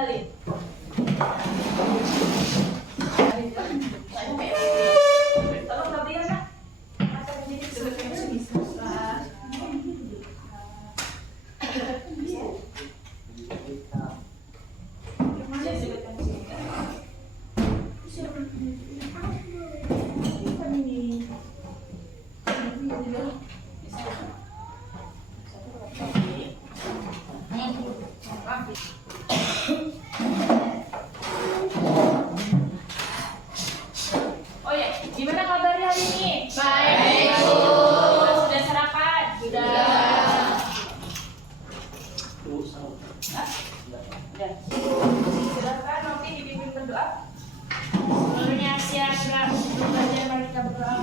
kembali. Tolong Nabi ya, Nak. Masa ini sebetulnya bisa. Oh ya, gimana kabarnya hari ini? Baik, Bu. Sudah sarapan? Sudah. Silakan nanti dipimpin berdoa. Sebelumnya siap-siap belajar, mari kita berdoa.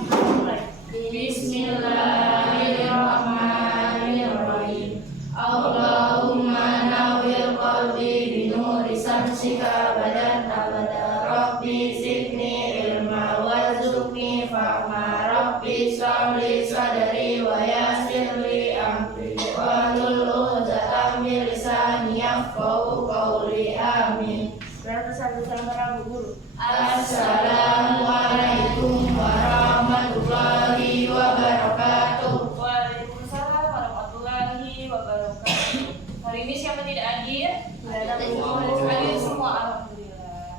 Bismillahirrahmanirrahim. Allahumma nawwir qalbi binuri samsika badan abada. Rabbi zidni ilma warzuqni fahma. Rabbi shrah li sadri wa yassir li amri wahlul 'uqdatam min lisani yafqahu qawli. Amin. Bersama para guru. Assalamualaikum warahmatullahi wabarakatuh. Waalaikumsalam warahmatullahi wabarakatuh. Hari ini siapa tidak hadir? Hadir semua, alhamdulillah.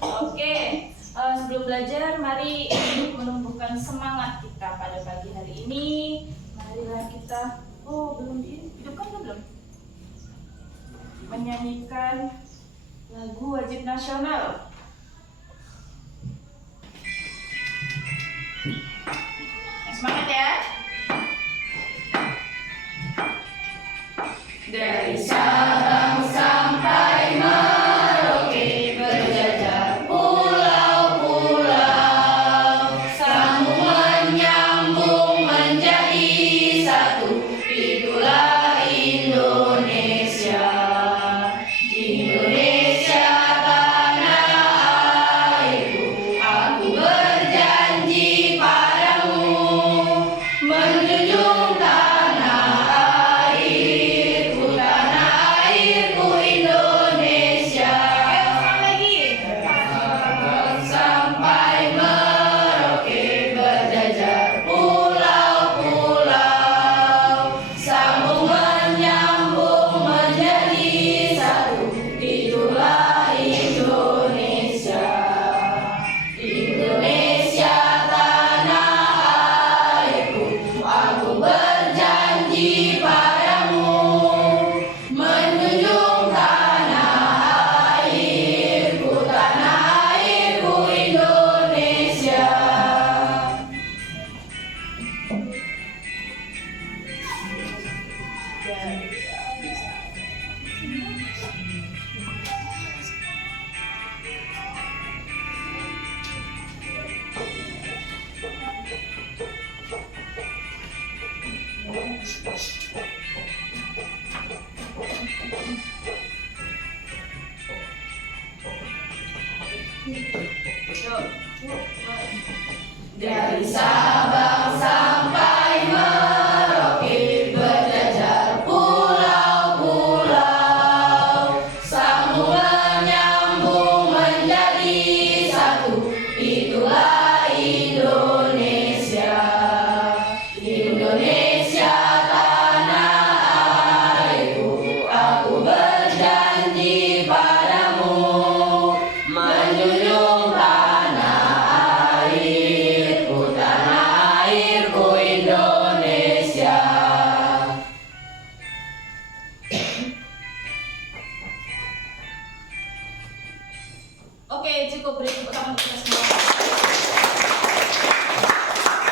Oke, sebelum belajar, mari menumbuhkan semangat kita pada pagi hari ini. Marilah kita, belum dihidupkan belum? Menyanyikan lagu wajib nasional. Semangat ya. Dari Sabang sampai Merauke berjajar pulau-pulau, sambung menyambung menjadi satu, itulah Indonesia. Indonesia tanah airku, aku berjanji padamu menjunjung tanah airku Indonesia. Sampai Merauke berjajar pulau-pulau, sambung menyambung menjadi satu, itulah Indonesia. Indonesia tanah airku, aku berjanji padamu menjunjung tanah airku Indonesia. Dari Sabang sampai Merauke berjajar pulau-pulau, sambung menyambung menjadi satu, itulah Indonesia. Indonesia tanah airku, aku berjanji padamu menjunjung tanah airku Indonesia. Oke, cukup, beri tepuk tangan untuk kita semua.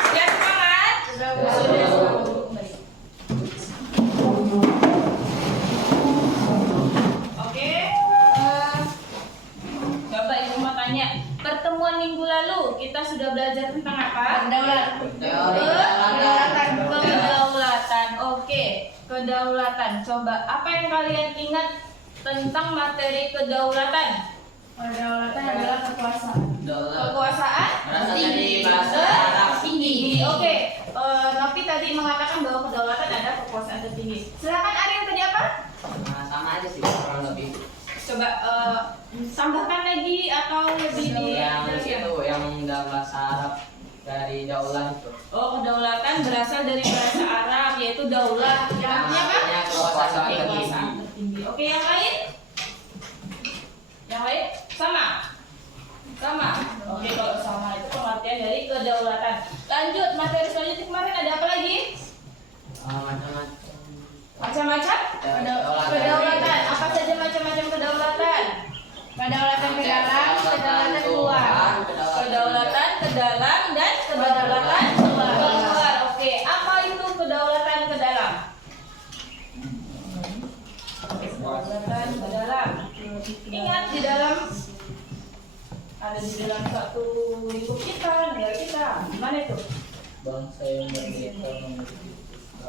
Sudah semangat? Sudah. Kembali. Oke, Bapak Ibu mau tanya, pertemuan minggu lalu kita sudah belajar tentang apa? Kedaulatan. Oke, kedaulatan. Coba, apa yang kalian ingat tentang materi kedaulatan? Kedaulatan adalah kekuasaan. Kekuasaan? Berasal dari bahasa Arab Tinggi. Oke. Nopi tadi mengatakan bahwa kedaulatan ada kekuasaan tertinggi. Silakan Aryan, tadi apa? sama aja sih kurang lebih. coba tambahkan lagi atau lebih Yang itu yang dalam bahasa Arab dari daulah itu. Oh, kedaulatan berasal dari bahasa Arab yaitu daulah. Yang artinya apa? Artinya kekuasaan tertinggi. Kekuasaan tertinggi. Oke, yang lain? Yang lain sama? Sama. Oke, kalau sama itu pengertian dari kedaulatan. Lanjut, materi selanjutnya kemarin ada apa lagi? Macam-macam. Macam-macam? Kedaulatan. Apa saja macam-macam kedaulatan? Kedaulatan ke dalam, kedaulatan keluar. Kedaulatan ke dalam dan kedaulatan keluar. Oke, apa itu kedaulatan ke dalam? Kedaulatan ke dalam. Ingat di dalam ada di dalam satu lingkup kita, negara kita. Mana itu? Bangsa yang merdeka memiliki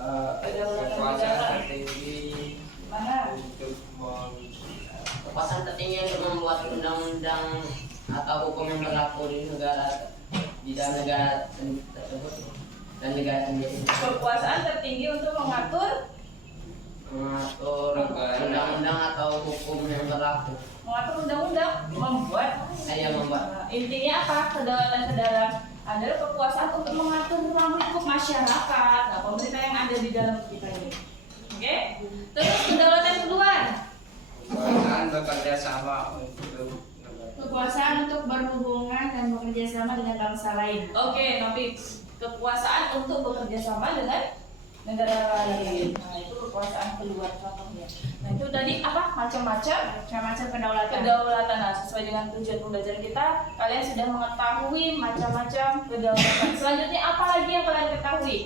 Kekuasaan tertinggi Mana? untuk kekuasaan tertinggi untuk membuat undang-undang atau hukum yang berlaku di dalam negara tersebut dan negara sendiri. Kekuasaan tertinggi untuk mengatur undang-undang atau hukum yang berlaku. undang-undang, membuat. Saya membuat. Intinya apa? Kedaulatan ke dalam adalah kekuasaan untuk mengatur ruang lingkup masyarakat, nah, pemerintah yang ada di dalam kita ini. Oke? Terus kedaulatan keluar. Kekuasaan bekerja sama untuk Kekuasaan untuk berhubungan dan bekerja sama dengan bangsa lain. Oke, Novi. Kekuasaan untuk bekerja sama dengan negara lain. Nah, itu kekuasaan keluar contohnya. Nah, itu tadi apa? Macam-macam Kedaulatan. kedaulatan. Nah, sesuai dengan tujuan pembelajaran kita, kalian sudah mengetahui macam-macam kedaulatan. Selanjutnya apa lagi yang kalian ketahui?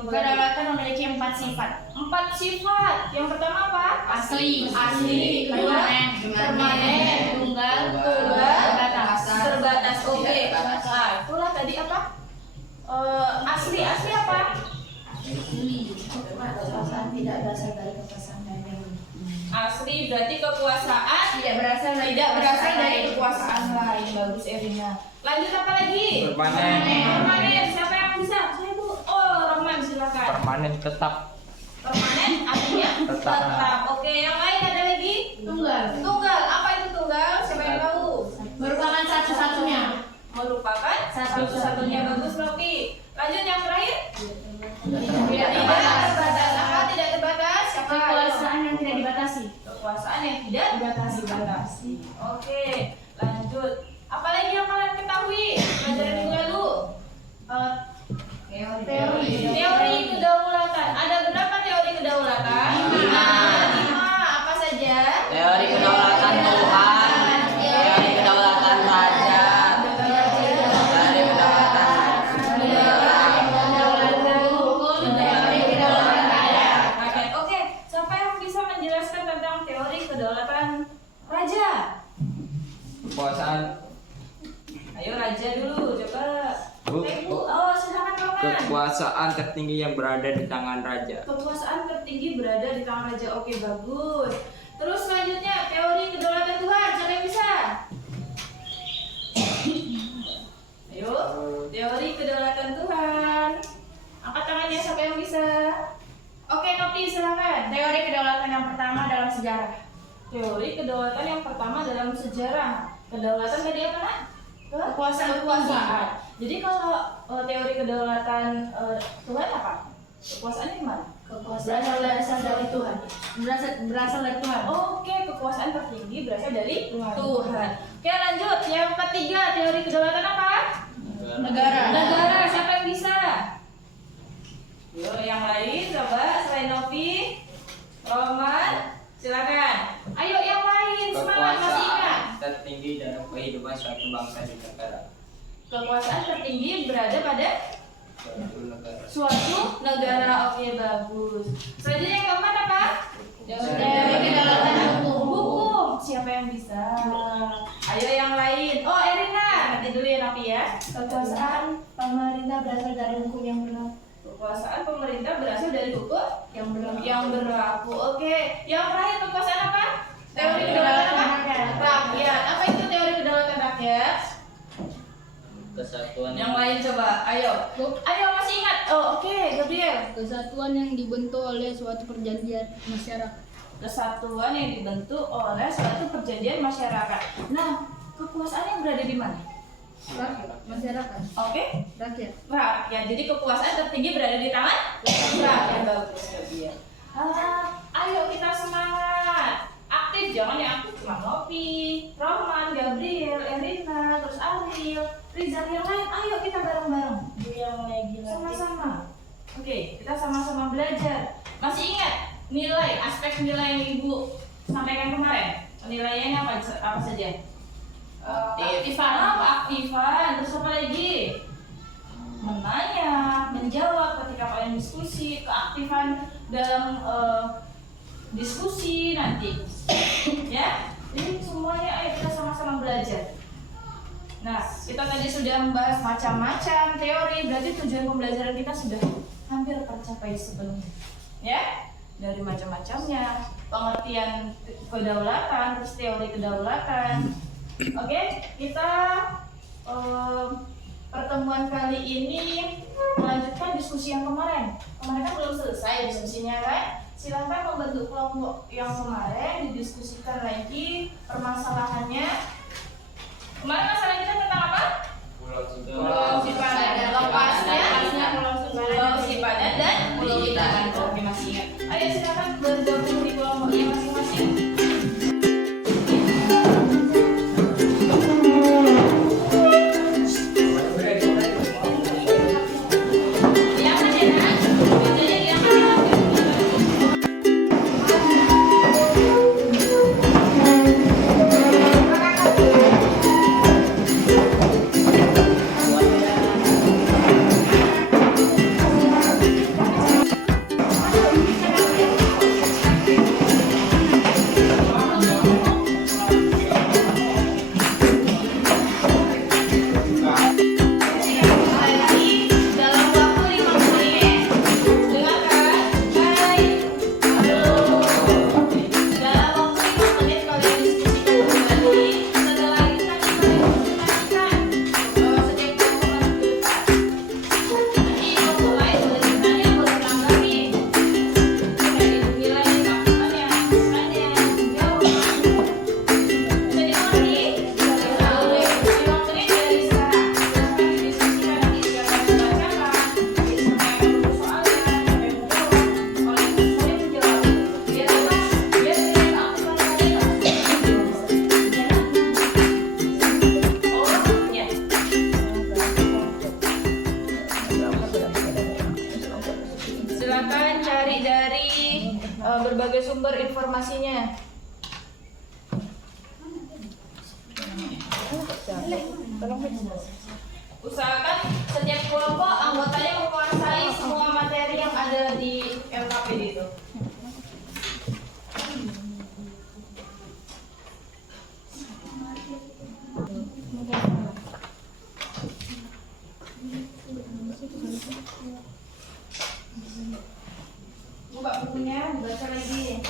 Kedaulatan memiliki 4 sifat. 4 sifat. Yang pertama apa? Asli, Kedua, permanen, tunggal, terbatas. terbatas. Oke. Nah, itulah tadi apa? Asli apa? Kekuasaan tidak berasal dari kekuasaan lain. Asli berarti kekuasaan Tidak berasal dari kekuasaan lain. Bagus, Erina. Lanjut apa lagi? Permanen. Permanen. Siapa yang bisa? Saya Bu. Oh, Rahman silakan. Permanen tetap. Permanen artinya Tetap. Oke, yang lain ada lagi? Tunggal. Tunggal. Apa itu tunggal? Siapa yang tahu? Merupakan satu-satunya. Merupakan satu-satunya. Bagus, Novi. Lanjut yang terakhir? Tidak terbatas. Apa tidak terbatas? Siapa? Kekuasaan yang tidak dibatasi. Kekuasaan yang tidak dibatasi. Oke, lanjut. Apalagi yang kalian ketahui pelajaran minggu lalu? Teori kedaulatan. Ada berapa teori kedaulatan? 5. Apa saja? Teori kedaulatan Tuhan, teori kedaulatan raja, teori kedaulatan Oke, siapa yang bisa menjelaskan tentang teori kedaulatan raja? kekuasaan. Ayo raja dulu, coba. Bu. Oh, silakan Roman. Kekuasaan tertinggi yang berada di tangan raja. Kekuasaan tertinggi berada di tangan raja. Oke, bagus. Terus selanjutnya teori kedaulatan Tuhan. Siapa yang bisa? Ayo, teori kedaulatan Tuhan. Angkat tangannya siapa yang bisa? Oke, Nopi silakan. Teori kedaulatan yang pertama dalam sejarah. Teori kedaulatan yang pertama dalam sejarah. Kedaulatan tadi apa, Nak? Kekuasaan. Jadi kalau teori kedaulatan Tuhan apa? Kekuasaannya gimana? Berasal dari Tuhan. Berasal dari Tuhan. Oke, kekuasaan tertinggi berasal dari Tuhan. Oke, lanjut. Yang ketiga, teori kedaulatan apa? Negara. Siapa yang bisa? Yo, yang lain coba selain Novi, Roman, silakan. Ayo yang lain, semangat, masih ingat. Tertinggi dalam kehidupan suatu bangsa dan negara. Kekuasaan tertinggi berada pada Suatu negara. suatu negara. Oke, bagus. Selanjutnya yang keempat apa? Teori kedaulatan Hukum. Siapa yang bisa? Ayo yang lain. Oh, Erina, nanti dulu ya Novi ya. Kekuasaan pemerintah berasal dari hukum yang berlaku. Kekuasaan pemerintah berasal dari hukum Yang berlaku. Oke, yang terakhir kekuasaan apa? Teori kedaulatan apa? Rakyat. Apa itu teori kedaulatan rakyat? Kesatuan Yang lain coba. Ayo. Ayo masih ingat? Oh, oke, Gabriel. Kesatuan yang dibentuk oleh suatu perjanjian masyarakat. kesatuan yang dibentuk oleh suatu perjanjian masyarakat. Nah, kekuasaannya berada di mana? Masyarakat. Oke? Rakyat. Rakyat. Jadi kekuasaan tertinggi berada di tangan rakyat. Bagus. Ayo kita semangat. Aktif, jangan yang aktif cuma Nopi, Rohman, Gabriel, Erina, terus Ariel, Rizal, yang lain. Ayo kita bareng-bareng. Sama-sama. Oke, kita sama-sama belajar. Masih ingat nilai, aspek nilai yang Ibu sampaikan kemarin? Nilainya apa saja? Aktifan, terus apa lagi? Menanya, menjawab ketika kalian diskusi, keaktifan dalam diskusi nanti, ya. Jadi semuanya ayo kita sama-sama belajar. Nah, kita tadi sudah membahas macam-macam teori, berarti tujuan pembelajaran kita sudah hampir tercapai sepenuhnya, ya. Dari macam-macamnya, pengertian kedaulatan, terus teori kedaulatan. Oke, kita pertemuan kali ini melanjutkan diskusi yang kemarin. Kemarin kan belum selesai diskusinya kan? Silahkan membentuk kelompok yang kemarin, didiskusikan lagi permasalahannya. Kemarin masalah kita tentang apa? Pulau Sipadan. Lepasnya Pulau Sipadan dan Pulau Bintang. Oke, masih ingat. Ayo silakan bergabung di kelompoknya masing-masing. Silakan cari dari berbagai sumber informasinya. Usahakan setiap kelompok anggotanya menguasai semua materi yang ada di LKPD itu. Buka bukunya, baca lagi.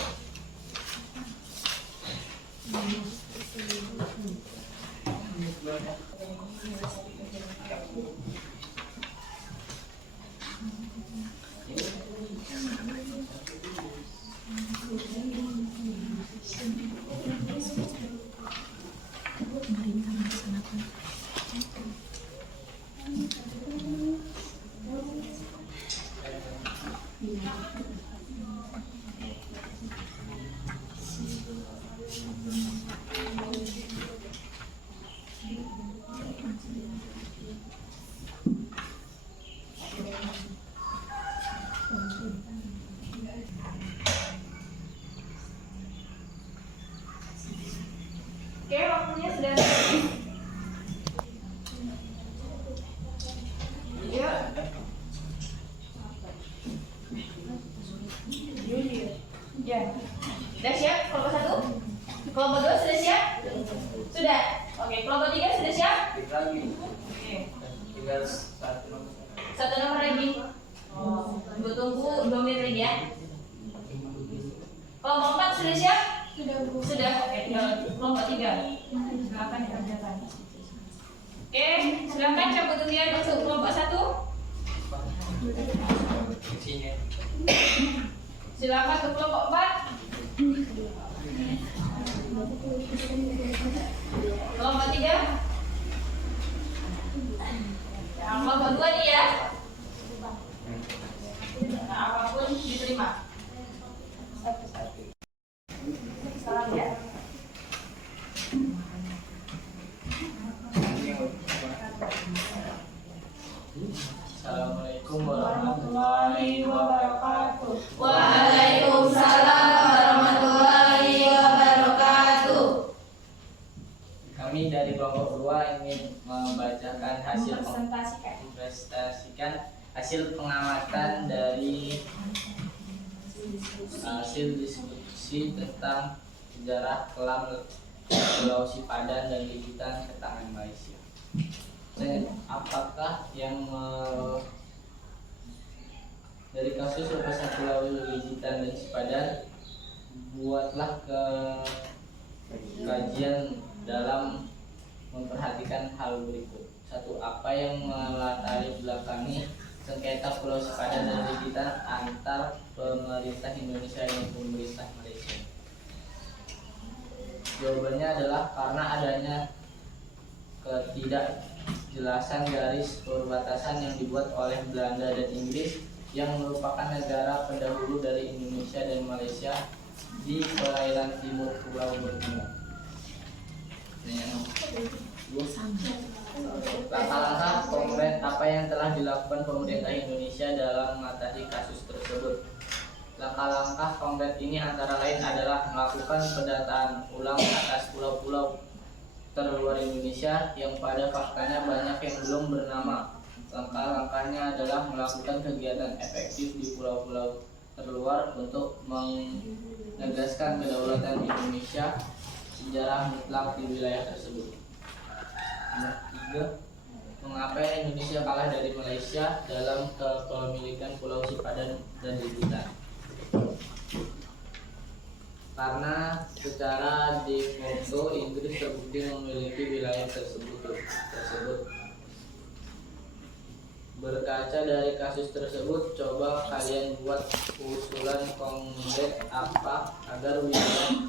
Oke, waktunya sudah habis. Yuk. Ya. Sudah siap kelompok 1? Kelompok 2 sudah siap? Sudah. Oke, kelompok 3 sudah siap? Oke. Tinggal satu. Satu nomor lagi. Ibu tunggu 2 menit lagi ya. Kelompok 4 sudah siap? Sudah. Oke, tinggal kelompok 3. Silakan dikerjakan. Oke, silakan cabut undian untuk kelompok 1. Silakan untuk kelompok 4. Kelompok 3. Yang kelompok 2 nih ya. Nah, apapun diterima. Salam ya. Assalamualaikum warahmatullahi wabarakatuh. Waalaikumsalam warahmatullahi wabarakatuh. Kami dari kelompok 2 ingin membacakan presentasikan hasil pengamatan dari hasil diskusi tentang sejarah kelam Pulau Sipadan dan gigitan ke tangan Malaysia. Apakah yang dari kasus lepasan Pulau Gigitan dan Sipadan, buatlah kajian dalam memperhatikan hal berikut. 1. Apa yang melatari belakangi sengketa Pulau Sipadan dan Gigitan antar pemerintah Indonesia dan pemerintah Malaysia? Jawabannya adalah karena adanya ketidakjelasan garis perbatasan yang dibuat oleh Belanda dan Inggris yang merupakan negara pendahulu dari Indonesia dan Malaysia di perairan timur Pulau Borneo. Langkah-langkah konkret apa yang telah dilakukan pemerintah Indonesia dalam mengatasi kasus tersebut? Langkah-langkah konkret ini antara lain adalah melakukan pendataan ulang atas pulau-pulau terluar Indonesia yang pada faktanya banyak yang belum bernama. Langkah-langkahnya adalah melakukan kegiatan efektif di pulau-pulau terluar untuk menegaskan kedaulatan Indonesia sejarah mutlak di wilayah tersebut. Nomor 3. Mengapa Indonesia kalah dari Malaysia dalam kepemilikan Pulau Sipadan dan Gigitan? Karena secara de facto Inggris terbukti memiliki wilayah tersebut. Berkaca dari kasus tersebut, coba kalian buat usulan konkret apa agar wilayah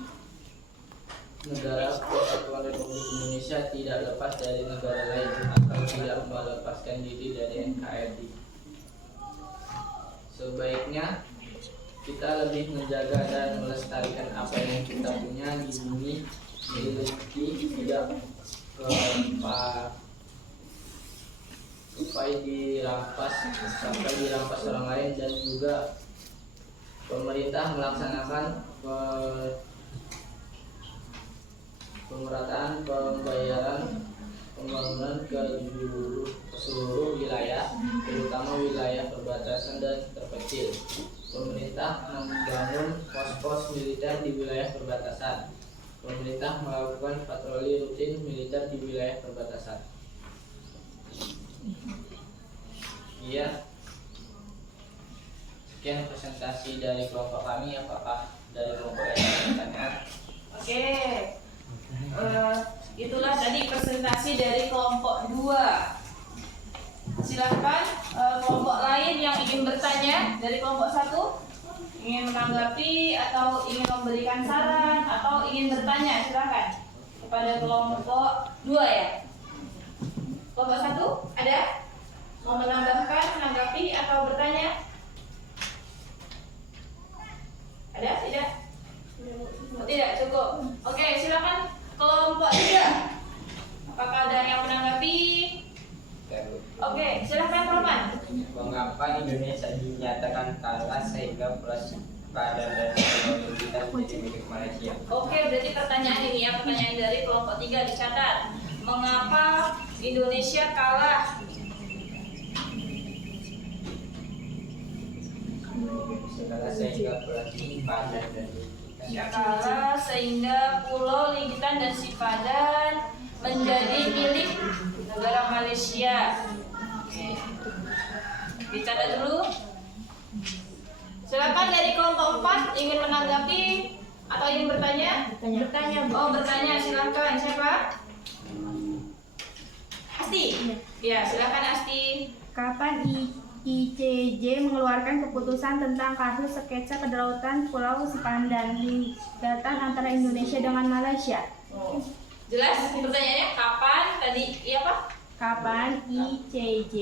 negara Kesatuan Republik Indonesia tidak lepas dari negara lain atau tidak melepaskan diri dari NKRI. Sebaiknya kita lebih menjaga dan melestarikan apa yang kita punya di bumi, miliki tidak sampai dirampas orang lain, dan juga pemerintah melaksanakan pemerataan pembayaran pembangunan ke seluruh wilayah, terutama wilayah perbatasan dan terpencil. Pemerintah membangun pos-pos militer di wilayah perbatasan. Pemerintah melakukan patroli rutin militer di wilayah perbatasan. Iya. Sekian presentasi dari kelompok kami. Apakah dari kelompok yang ada pertanyaan? Oke. Itulah tadi presentasi dari kelompok 2. Silahkan kelompok lain yang ingin bertanya dari kelompok 1, ingin menanggapi atau ingin memberikan saran atau ingin bertanya, silahkan kepada kelompok 2 ya. Kelompok 1 ada? Mau menambahkan, menanggapi atau bertanya? Ada? Tidak? Tidak, cukup. Oke, silakan kelompok 3. Apakah ada yang menanggapi? Oke, silahkan Roman. Mengapa Indonesia dinyatakan kalah sehingga Pulau Sipadan dan Pulau Gigitan menjadi milik Malaysia? Oke, berarti pertanyaan ini ya, pertanyaan dari kelompok 3 dicatat. Mengapa Indonesia kalah? Kalah sehingga Pulau Gigitan dan Sipadan menjadi milik negara Malaysia. Oke. Dicatat dulu. Silakan dari kelompok 4 ingin menanggapi atau ingin bertanya? Bertanya. Oh, bertanya, silakan. Siapa? Asti. Ya, silakan Asti. Kapan ICJ mengeluarkan keputusan tentang kasus sengketa kedaulatan Pulau Sipadan dan Gigitan antara Indonesia dengan Malaysia? Oh. Jelas pertanyaannya kapan tadi? Iya apa? Kapan ICJ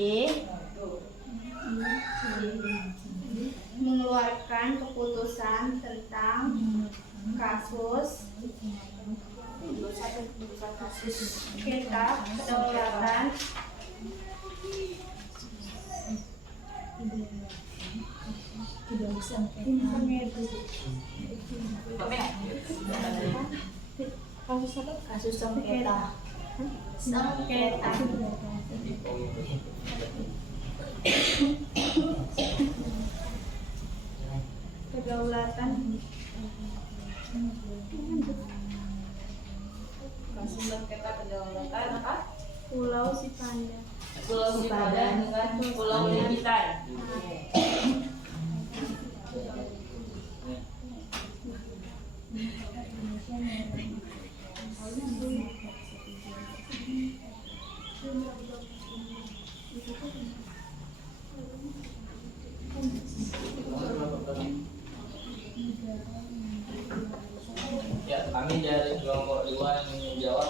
mengeluarkan keputusan tentang kasus sengketa kedaulatan Kasus sengketa. sengketa kedaulatan Kasus sengketa kedaulatan apa? Pulau Sipanda. Pulau Sipadan dengan Pulau Legitan. Ya, kami dari kelompok 2 ingin menjawab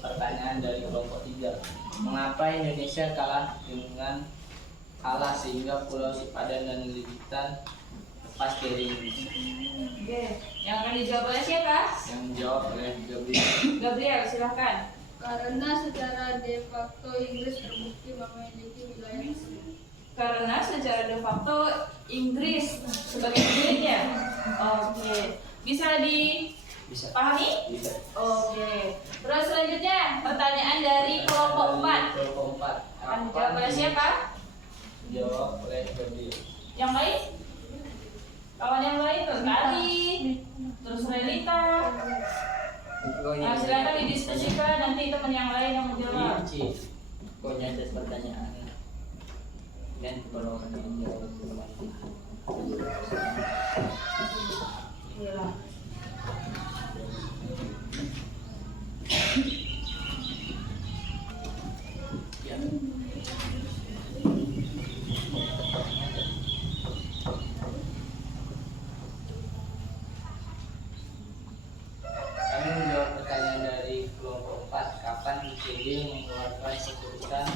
pertanyaan dari kelompok 3. Mengapa Indonesia kalah sehingga Pulau Sipadan dan Legitan lepas dari Indonesia? Oke, yang akan dijawab oleh siapa? Yang menjawab oleh Gabriel. Gabriel, silahkan. Karena secara de facto Inggris terbukti memiliki wilayah tersebut. Karena secara de facto Inggris sebagai pemiliknya. Oke, bisa dipahami? Bisa. Oke. Terus selanjutnya pertanyaan dari kelompok 4 Kelompok 4. akan dijawab oleh siapa? Dijawab oleh Gabriel. Yang lain? Kawan yang lain tuh Kali, terus Renita. Nah, silakan didiskusikan, nanti teman yang lain yang menjawab. Pokoknya ada pertanyaan dan kalau menjawab Iya. ya. Kami menjawab pertanyaan dari kelompok 4. Kapan ICJ mengeluarkan keputusan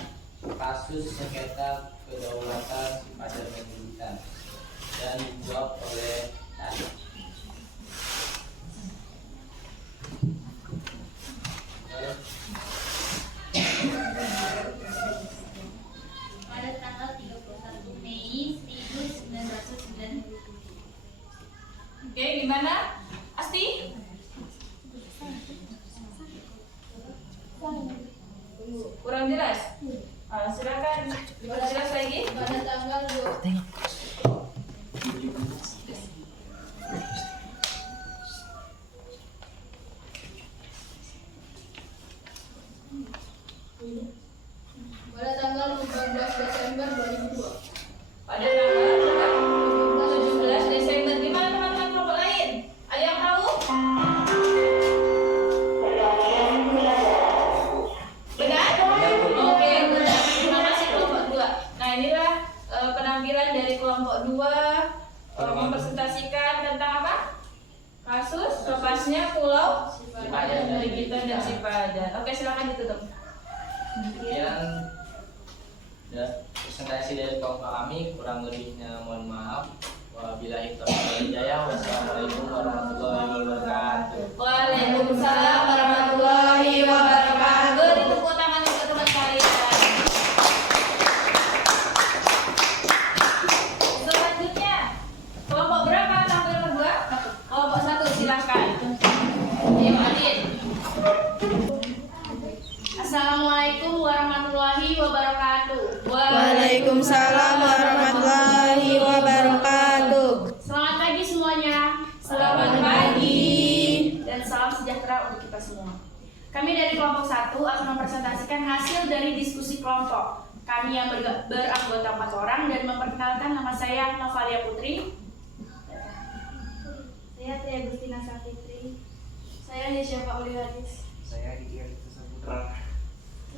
kasus sengketa kedaulatan Sipadan dan Legitan? Dan dijawab oleh Tani. Pada tanggal 31 Mei 1990. Oke, gimana? Asti? Kurang jelas? Silakan diperjelas lagi. Pada tanggal 2 pada tanggal 14 Desember 2002. Pada tanggal 17 Desember. Gimana teman-teman kelompok lain? Ada yang tahu? Benar? Oke, benar. Terima kasih kelompok 2. Nah, inilah penampilan dari kelompok 2 mempresentasikan tentang apa? Kasus lepasnya Pulau Sipadan. Legitan dan Sipadan. Oke, silakan ditutup. Kemudian presentasi dari kelompok kami, kurang lebihnya mohon maaf. Wabillahi taufiq wal hidayah. Wassalamualaikum warahmatullahi wabarakatuh. Waalaikumsalam warahmatullahi wabarakatuh. Beri tepuk tangan untuk teman kalian. Selanjutnya, kelompok berapa tampil berdua? Kelompok 1, silahkan. Ayo, Adit. Assalamualaikum warahmatullahi wabarakatuh. Waalaikumsalam warahmatullahi wabarakatuh. Selamat pagi semuanya. Selamat pagi. Dan salam sejahtera untuk kita semua. Kami dari kelompok 1 akan mempresentasikan hasil dari diskusi kelompok. Kami yang beranggota 4 orang dan memperkenalkan nama saya Novalia Putri. Saya Tia Agustina Safitri. Saya Yesya Pauli Hadis. Saya Diki Saputra.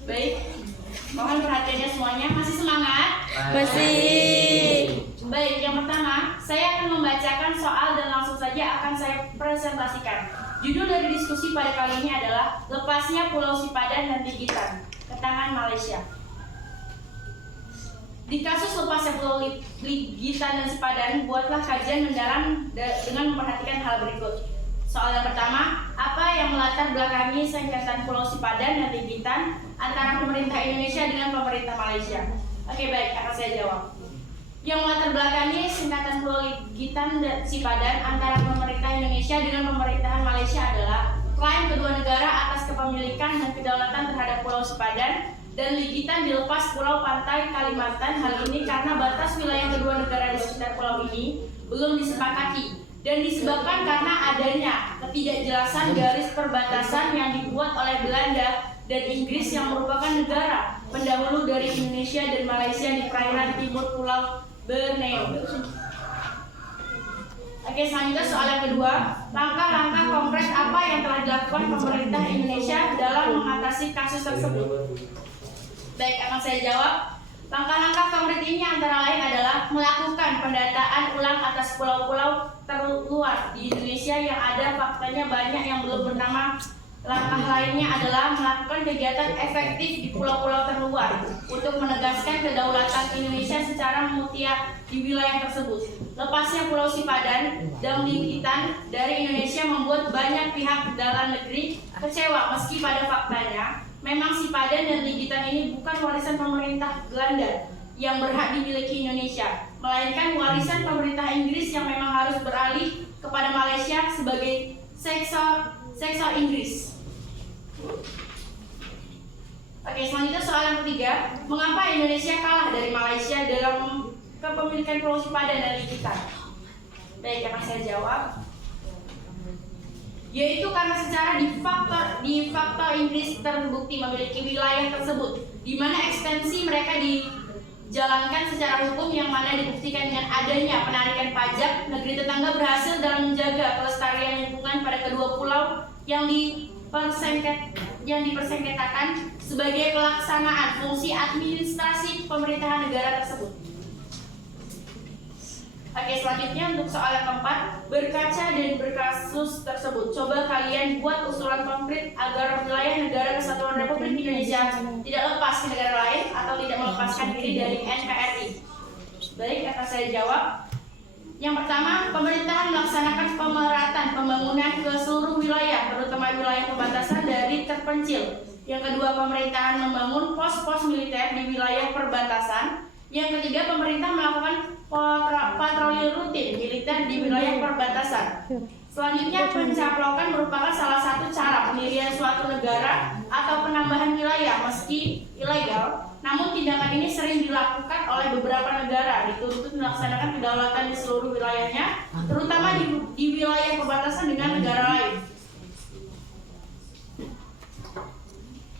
Baik, mohon perhatiannya semuanya. Masih semangat? Masih. Baik, yang pertama, saya akan membacakan soal dan langsung saja akan saya presentasikan. Judul dari diskusi pada kali ini adalah lepasnya Pulau Sipadan dan Ligitan ke tangan Malaysia. Di kasus lepasnya Pulau Ligitan dan Sipadan, buatlah kajian mendalam dengan memperhatikan hal berikut. Soal yang pertama, apa yang melatar belakangi sengketa Pulau Sipadan dan Ligitan antara pemerintah Indonesia dengan pemerintah Malaysia? Oke, baik, akan saya jawab. Yang melatar belakangi sengketa Pulau Ligitan dan Sipadan antara pemerintah Indonesia dengan pemerintahan Malaysia adalah klaim kedua negara atas kepemilikan dan kedaulatan terhadap Pulau Sipadan dan Ligitan dilepas Pulau Pantai Kalimantan. Hal ini karena batas wilayah kedua negara di sekitar pulau ini belum disepakati dan disebabkan karena adanya ketidakjelasan garis perbatasan yang dibuat oleh Belanda dan Inggris yang merupakan negara pendahulu dari Indonesia dan Malaysia di perairan timur Pulau Borneo. Oke, selanjutnya soal yang kedua, langkah-langkah konkret apa yang telah dilakukan pemerintah Indonesia dalam mengatasi kasus tersebut? Baik, akan saya jawab. Langkah-langkah konkret ini antara lain adalah melakukan pendataan ulang atas pulau-pulau terluar di Indonesia yang ada faktanya banyak yang belum bernama. Langkah lainnya adalah melakukan kegiatan efektif di pulau-pulau terluar untuk menegaskan kedaulatan Indonesia secara mutlak di wilayah tersebut. Lepasnya Pulau Sipadan dan Ligitan dari Indonesia membuat banyak pihak dalam negeri kecewa meski pada faktanya memang Sipadan dan Ligitan ini bukan warisan pemerintah Belanda yang berhak dimiliki Indonesia, melainkan warisan pemerintah Inggris yang memang harus beralih kepada Malaysia sebagai sektor Inggris. Oke, selanjutnya soal yang ketiga, mengapa Indonesia kalah dari Malaysia dalam kepemilikan Pulau Sipadan dan Ligitan? Baik, akan saya jawab. Yaitu karena secara de facto Inggris terbukti memiliki wilayah tersebut, di mana ekstensi mereka dijalankan secara hukum yang mana dibuktikan dengan adanya penarikan pajak. Negeri tetangga berhasil dalam menjaga kelestarian lingkungan pada kedua pulau yang dipersengketakan sebagai pelaksanaan fungsi administrasi pemerintahan negara tersebut. Oke, selanjutnya untuk soal yang keempat, berkaca dan berkasus tersebut, coba kalian buat usulan konkret agar wilayah negara Kesatuan Republik Indonesia tidak lepas ke negara lain atau tidak melepaskan diri dari NKRI. Baik, akan saya jawab. Yang pertama, pemerintahan melaksanakan pemerataan pembangunan ke seluruh wilayah, terutama wilayah perbatasan dari terpencil. Yang kedua, pemerintahan membangun pos-pos militer di wilayah perbatasan. Yang ketiga, pemerintah melakukan patroli rutin militer di wilayah perbatasan. Selanjutnya, pencaplokan merupakan salah satu cara pendirian suatu negara atau penambahan wilayah meski ilegal. Namun tindakan ini sering dilakukan oleh beberapa negara dituntut melaksanakan kedaulatan di seluruh wilayahnya, terutama di wilayah perbatasan dengan negara lain.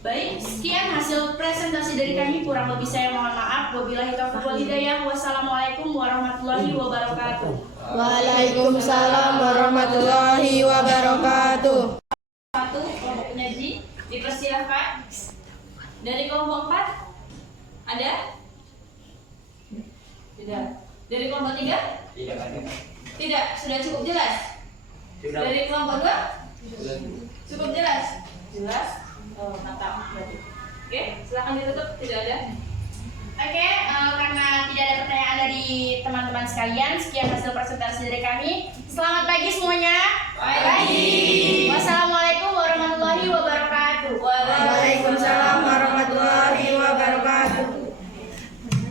Baik, sekian hasil presentasi dari kami. Kurang lebih saya mohon maaf. Wabillahi taufiq wal hidayah. Wassalamualaikum warahmatullahi wabarakatuh. Waalaikumsalam warahmatullahi wabarakatuh. Satu, kelompok penyaji, dipersilahkan. Dari kelompok 4, ada? Tidak. Dari kelompok 3? Tidak, sudah cukup jelas. Dari kelompok 2? Cukup jelas. Jelas? Oh, mantap berarti. Oke, silakan ditutup. Tidak ada. Oke, karena tidak ada pertanyaan dari teman-teman sekalian, sekian hasil presentasi dari kami. Selamat pagi semuanya. Pagi. Wassalamualaikum warahmatullahi wabarakatuh. Waalaikumsalam warahmatullahi wabarakatuh.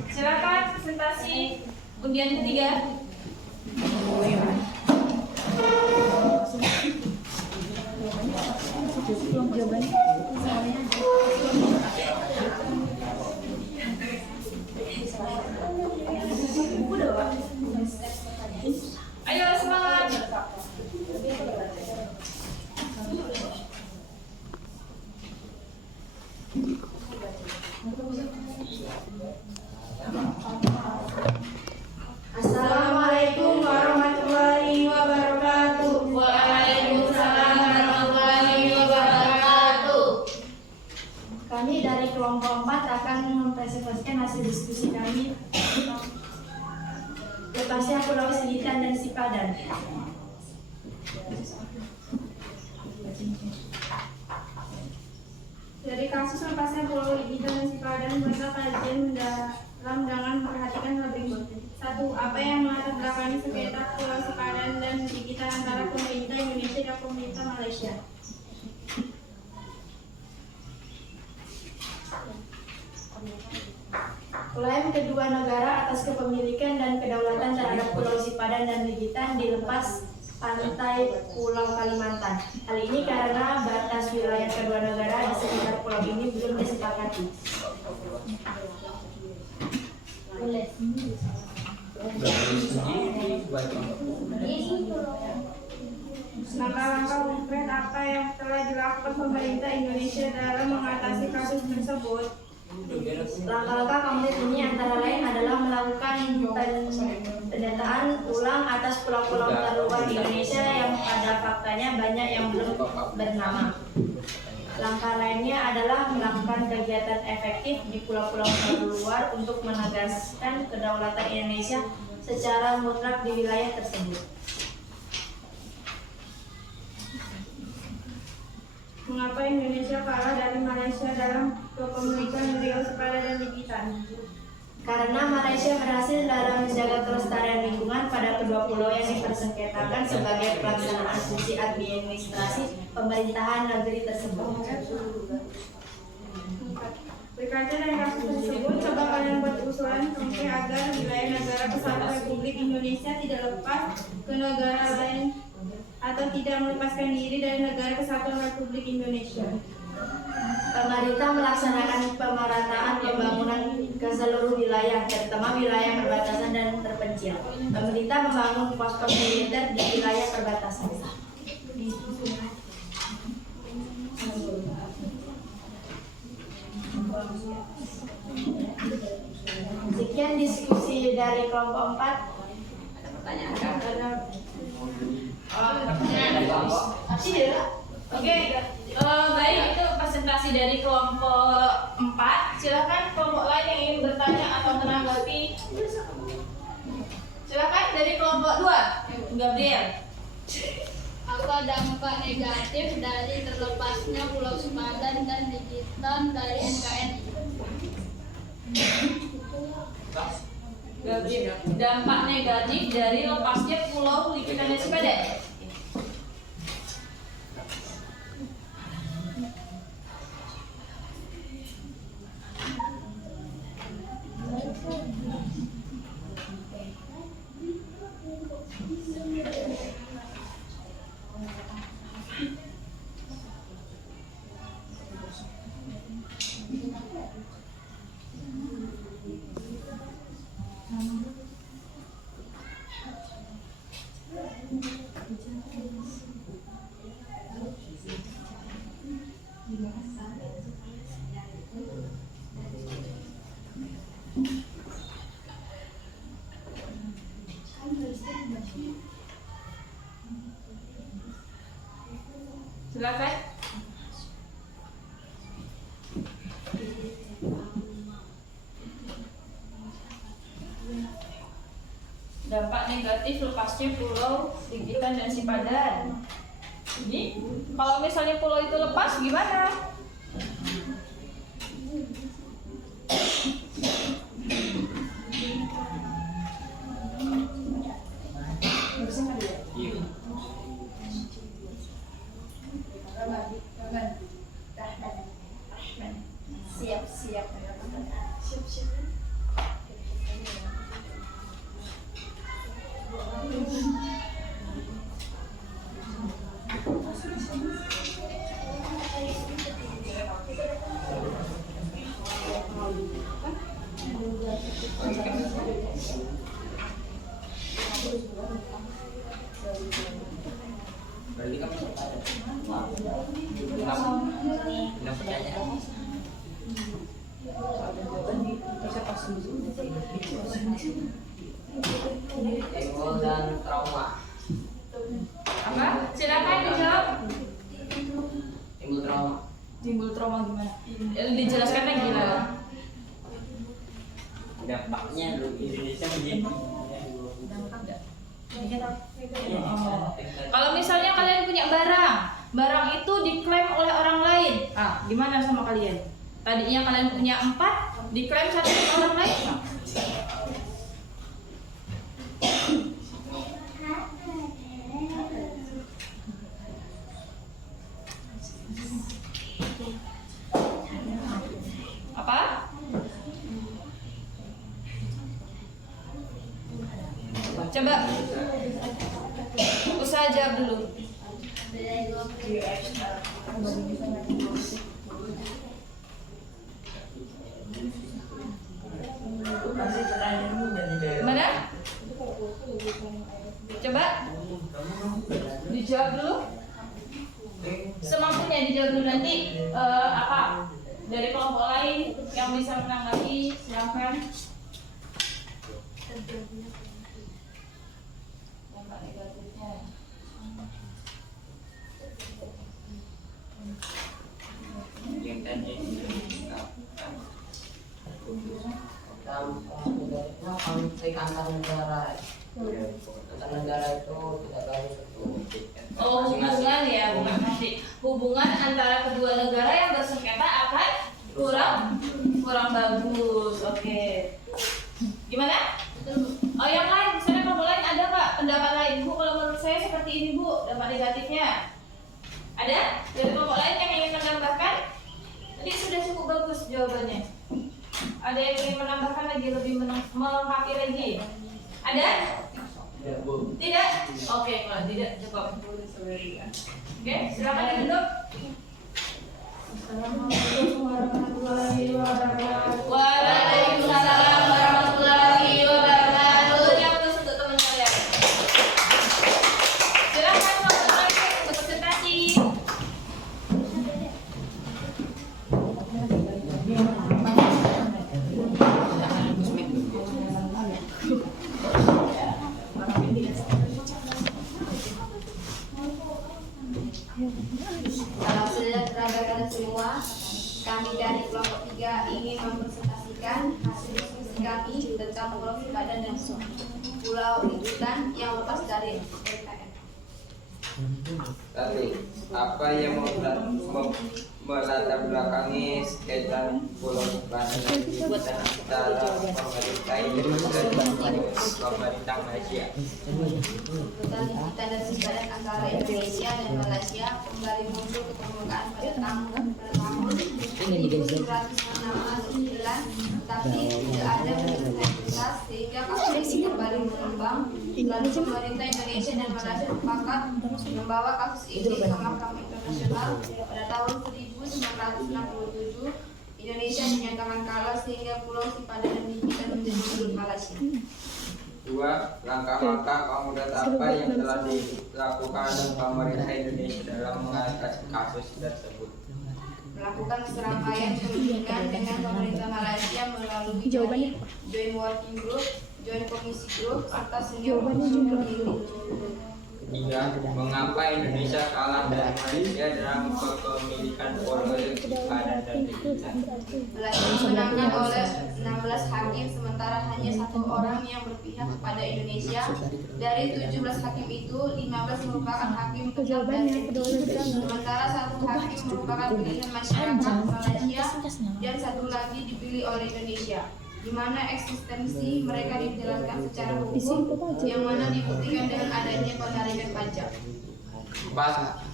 Silakan presentasi undian ketiga. Ayo semangat. Assalamualaikum warahmatullahi wabarakatuh. Waalaikumsalam warahmatullahi wabarakatuh. Kami dari kelompok 4 akan mempresentasikan hasil diskusi kami lepasnya Pulau Ligitan dan Sipadan. Dari kasus lepasnya Pulau Ligitan dan Sipadan, buatlah kajian dalam dengan memperhatikan hal berikut. 1. Apa yang melatar belakangi sengketa Pulau Sipadan dan Ligitan antara pemerintah Indonesia dan pemerintah Malaysia? Klaim kedua negara atas kepemilikan dan kedaulatan terhadap Pulau Sipadan dan Ligitan di lepas pantai Pulau Kalimantan. Hal ini karena batas wilayah kedua negara di sekitar pulau ini belum disepakati. Langkah-langkah konkret apa yang telah dilakukan pemerintah Indonesia dalam mengatasi kasus tersebut? Langkah-langkah konkret ini antara lain adalah melakukan pendataan ulang atas pulau-pulau terluar di Indonesia yang pada faktanya banyak yang belum bernama. Langkah lainnya adalah melakukan kegiatan efektif di pulau-pulau terluar untuk menegaskan kedaulatan Indonesia secara mutlak di wilayah tersebut. Mengapa Indonesia kalah dari Malaysia dalam kepemilikan Pulau Sipadan dan Ligitan? Karena Malaysia berhasil dalam menjaga kelestarian lingkungan pada kedua pulau yang dipersengketakan sebagai pelaksanaan fungsi administrasi pemerintahan negeri tersebut. Berkaca dari kasus tersebut, coba kalian buat usulan konkret agar wilayah negara kesatuan Republik Indonesia tidak lepas ke negara lain atau tidak melepaskan diri dari negara kesatuan Republik Indonesia. Pemerintah melaksanakan pemerataan pembangunan ke seluruh wilayah, terutama wilayah perbatasan dan terpencil. Pemerintah membangun pos-pos militer di wilayah perbatasan. Sekian diskusi dari kelompok 4. Oke, baik, itu presentasi dari kelompok 4. Silakan kelompok lain yang ingin bertanya atau menanggapi. Silakan dari kelompok 2, Gabriel. Apa dampak negatif dari terlepasnya Pulau Sipadan dan Ligitan dari NKRI? Gabriel, dampak negatif dari lepasnya Pulau Ligitan dan Sipadan. Silakan. Dampak negatif lepasnya Pulau Ligitan dan Sipadan. Jadi, kalau misalnya pulau itu lepas gimana? Siap-siap. Berarti kamu enam pertanyaan. Timbul dan trauma. Apa? Silakan dijawab. Timbul trauma. Timbul trauma gimana? Dijelaskan lagi lah. Dampaknya Indonesia menjadi Kalau misalnya kalian punya barang, barang itu diklaim oleh orang lain. Ah, gimana sama kalian? Tadinya kalian punya 4, diklaim satu orang lain. Apa? Coba usaha jawab dulu. Gimana? Coba dijawab dulu. Semampunya dijawab dulu, nanti apa dari kelompok lain yang bisa menanggapi, silakan. Dampak negatifnya. Yang tadi konflik antar negara. Antar negara itu tidak baru satu. Oh, hubungan ya, bukan konflik. Hubungan antara kedua negara yang bersengketa akan kurang bagus. Oke. Gimana? Oh, yang lain, misalnya kelompok lain ada nggak pendapat lain? Bu, kalau menurut saya seperti ini, Bu, dampak negatifnya. Ada? Dari kelompok lain yang ingin menambahkan? Tadi sudah cukup bagus jawabannya. Ada yang ingin menambahkan lagi, lebih melengkapi lagi? Ada? Tidak? Oke, kalau tidak cukup. Oke, silakan duduk. Assalamualaikum warahmatullahi wabarakatuh. Waalaikumsalam warahmatullahi wabarakatuh. Yang terus untuk teman kalian. Silakan waktu untuk presentasi. Salam sejahtera bagi kalian semua. Kami dari kelompok 3 ingin mempresentasikan hasil diskusi kami tentang Pulau Sipadan dan Pulau Rinjani yang lepas dari PPKN. Satu, apa yang melatar belakangi kaitan Pulau Sipadan antara pemerintah Indonesia dan pemerintah Malaysia? Hutan dan Sipadan antara Indonesia dan Malaysia kembali muncul ke permukaan pada tahun 1969, tapi tidak ada penyelesaian tuntas sehingga kasus ini kembali berkembang. Lalu pemerintah Indonesia dan Malaysia sepakat membawa kasus ini ke Mahkamah Internasional pada tahun 1967. Indonesia dinyatakan kalah sehingga Pulau Sipadan dipisah menjadi milik Malaysia. Dua, langkah-langkah konkret apa yang telah dilakukan pemerintah Indonesia dalam mengatasi kasus tersebut? Melakukan serangkaian perundingan dengan pemerintah Malaysia melalui Joint Working Group, Joint Komisi Group, serta senior unsur ini. Tiga, mengapa Indonesia kalah dari Malaysia dalam kepemilikan Pulau Sipadan dan Rinjani? Malaysia dimenangkan oleh 16 hakim, sementara hanya 1 orang yang berpihak kepada Indonesia. Dari 17 hakim itu, 15 merupakan hakim tetap dan sementara 1 hakim merupakan pilihan masyarakat Malaysia dan 1 lagi dipilih oleh Indonesia, di mana eksistensi mereka dijelaskan secara hukum yang mana dibuktikan dengan adanya penarikan pajak. 4.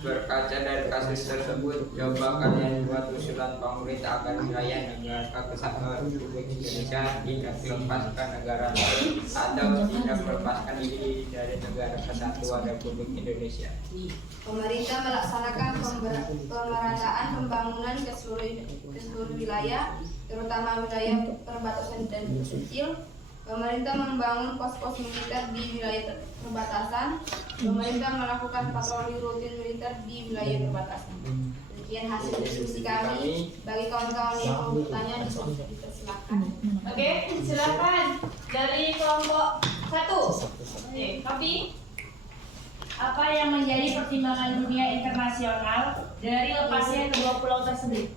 Berkaca dari kasus tersebut, coba kalian buat usulan pemerintah agar wilayah negara kesatuan Republik Indonesia tidak dilepaskan negara lain atau tidak melepaskan diri dari negara kesatuan Republik Indonesia. Pemerintah melaksanakan pemerataan pembangunan ke seluruh wilayah, terutama wilayah perbatasan dan kecil. Pemerintah membangun pos-pos militer di wilayah perbatasan. Pemerintah melakukan patroli rutin militer di wilayah perbatasan. Demikian hasil diskusi kami. Bagi kawan-kawan yang mau bertanya, dipersilakan. Oke, silakan dari kelompok 1. Oke, tapi apa yang menjadi pertimbangan dunia internasional dari lepasnya kedua pulau tersebut?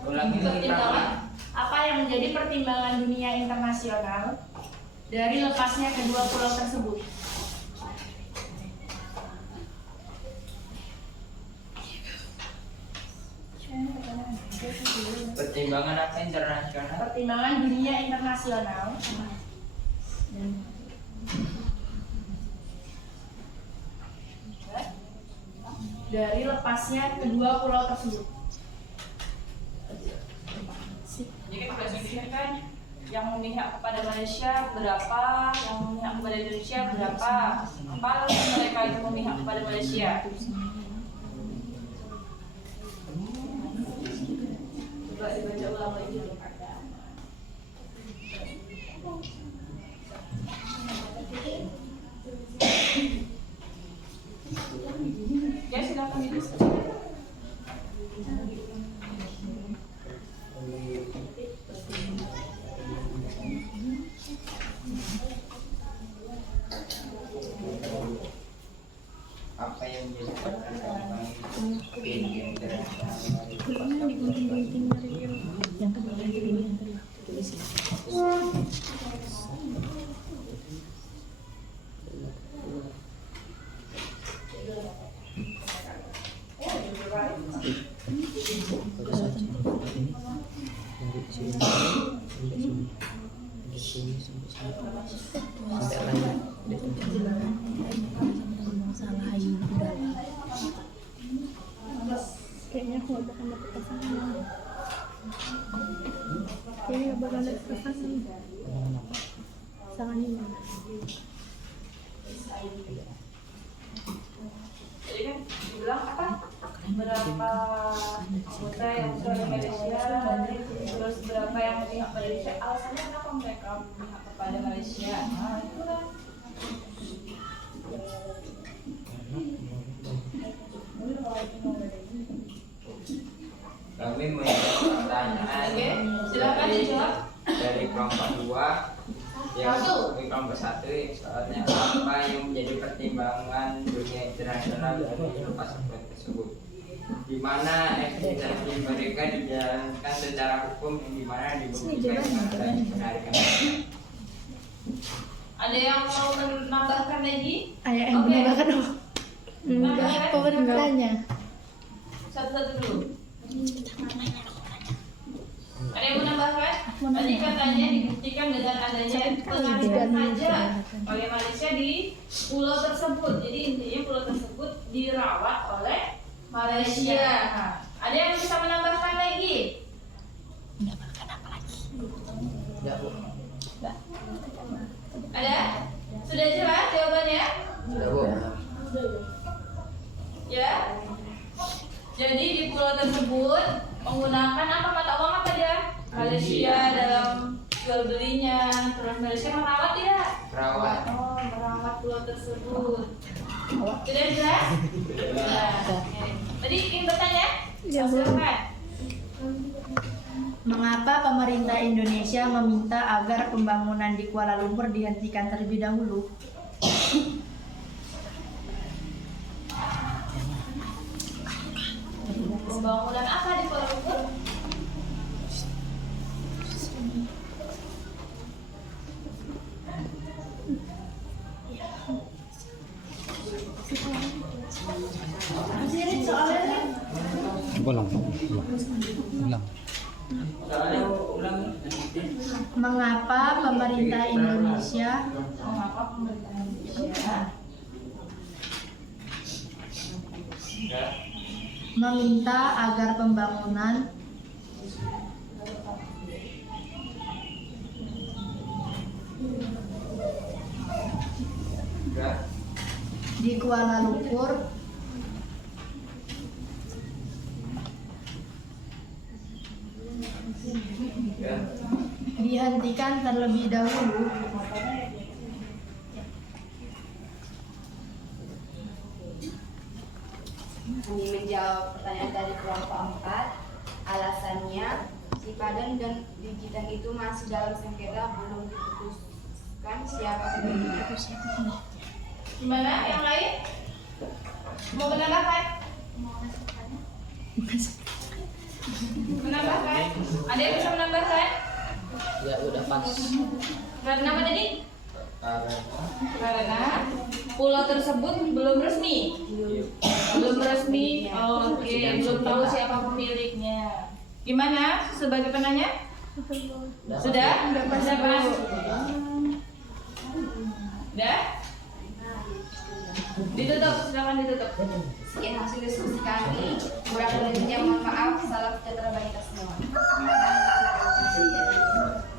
Pertimbangan apa yang menjadi pertimbangan dunia internasional dari lepasnya kedua pulau tersebut? Pertimbangan apa internasional? Pertimbangan dunia internasional dari lepasnya kedua pulau tersebut. Jadi kita sudah sebutkan yang memihak kepada Malaysia berapa, yang memihak kepada Indonesia berapa, apa alasan mereka itu memihak kepada Malaysia? Coba dibaca ulang lagi. Ya silakan didiskusikan. Apa yang menjadi pertimbangan internasional? Kayaknya aku gak bakal dapet pasangan. Kayaknya gak bakal dapet pasangan. Pasangan ini. Jadi kan dibilang apa? Berapa anggota yang sudah di Malaysia, terus berapa yang memihak kepada Malaysia? Alasannya kenapa mereka memihak kepada Malaysia? Nah, itu kan. Kami menjawab pertanyaan. Oke, silakan dijawab. Dari kelompok 2 yang di kelompok 1 soalnya apa yang menjadi pertimbangan dunia internasional dari lepas surat tersebut, di mana eksistensi mereka dijalankan secara hukum yang dimana dibuktikan dan dibenarkan. Ada yang mau menambahkan lagi? Ayah yang Oke. menambahkan apa? Menambahkan? Apa bertanya? Satu-satu dulu. Ada yang menambahkan? Tadi katanya dibuktikan dengan adanya pengalihan pajak oleh Malaysia di pulau tersebut. Jadi intinya pulau tersebut dirawat oleh Malaysia. Nah, ada yang bisa menambahkan lagi? Ya, Bu. Ada? Sudah jelas jawabannya? Ya, Bu. Ya. Jadi di pulau tersebut menggunakan apa mata uang apa dia? Malaysia dalam jual belinya. Terus Malaysia merawat tidak? Perawat. Oh, merawat pulau tersebut. Sudah jelas? Nah, oke. Tadi ingin bertanya? Ya, Bu. Silakan. Mengapa pemerintah Indonesia meminta agar pembangunan di Kuala Lumpur dihentikan terlebih dahulu? Pembangunan apa di Kuala Lumpur? Mengapa pemerintah Indonesia Mengapa pemerintah Indonesia meminta agar pembangunan di Kuala Lumpur dihentikan terlebih dahulu? Kami menjawab pertanyaan dari kelompok 4. Alasannya, Sipadan dan Digitan itu masih dalam sengketa, belum diputuskan siapa pemiliknya. Gimana? Yang lain? Mau menambahkan? Menambahkan? Ada yang bisa menambahkan? Ya, udah pas. Karena apa tadi? Karena pulau tersebut belum resmi. Belum resmi. Oke, belum tahu siapa pemiliknya. Gimana sebagai penanya? Sudah? Siapa? Sudah? Ditutup, silakan ditutup. Sekian hasil diskusi kami. Kurang lebihnya mohon maaf. Salam sejahtera bagi kita semua.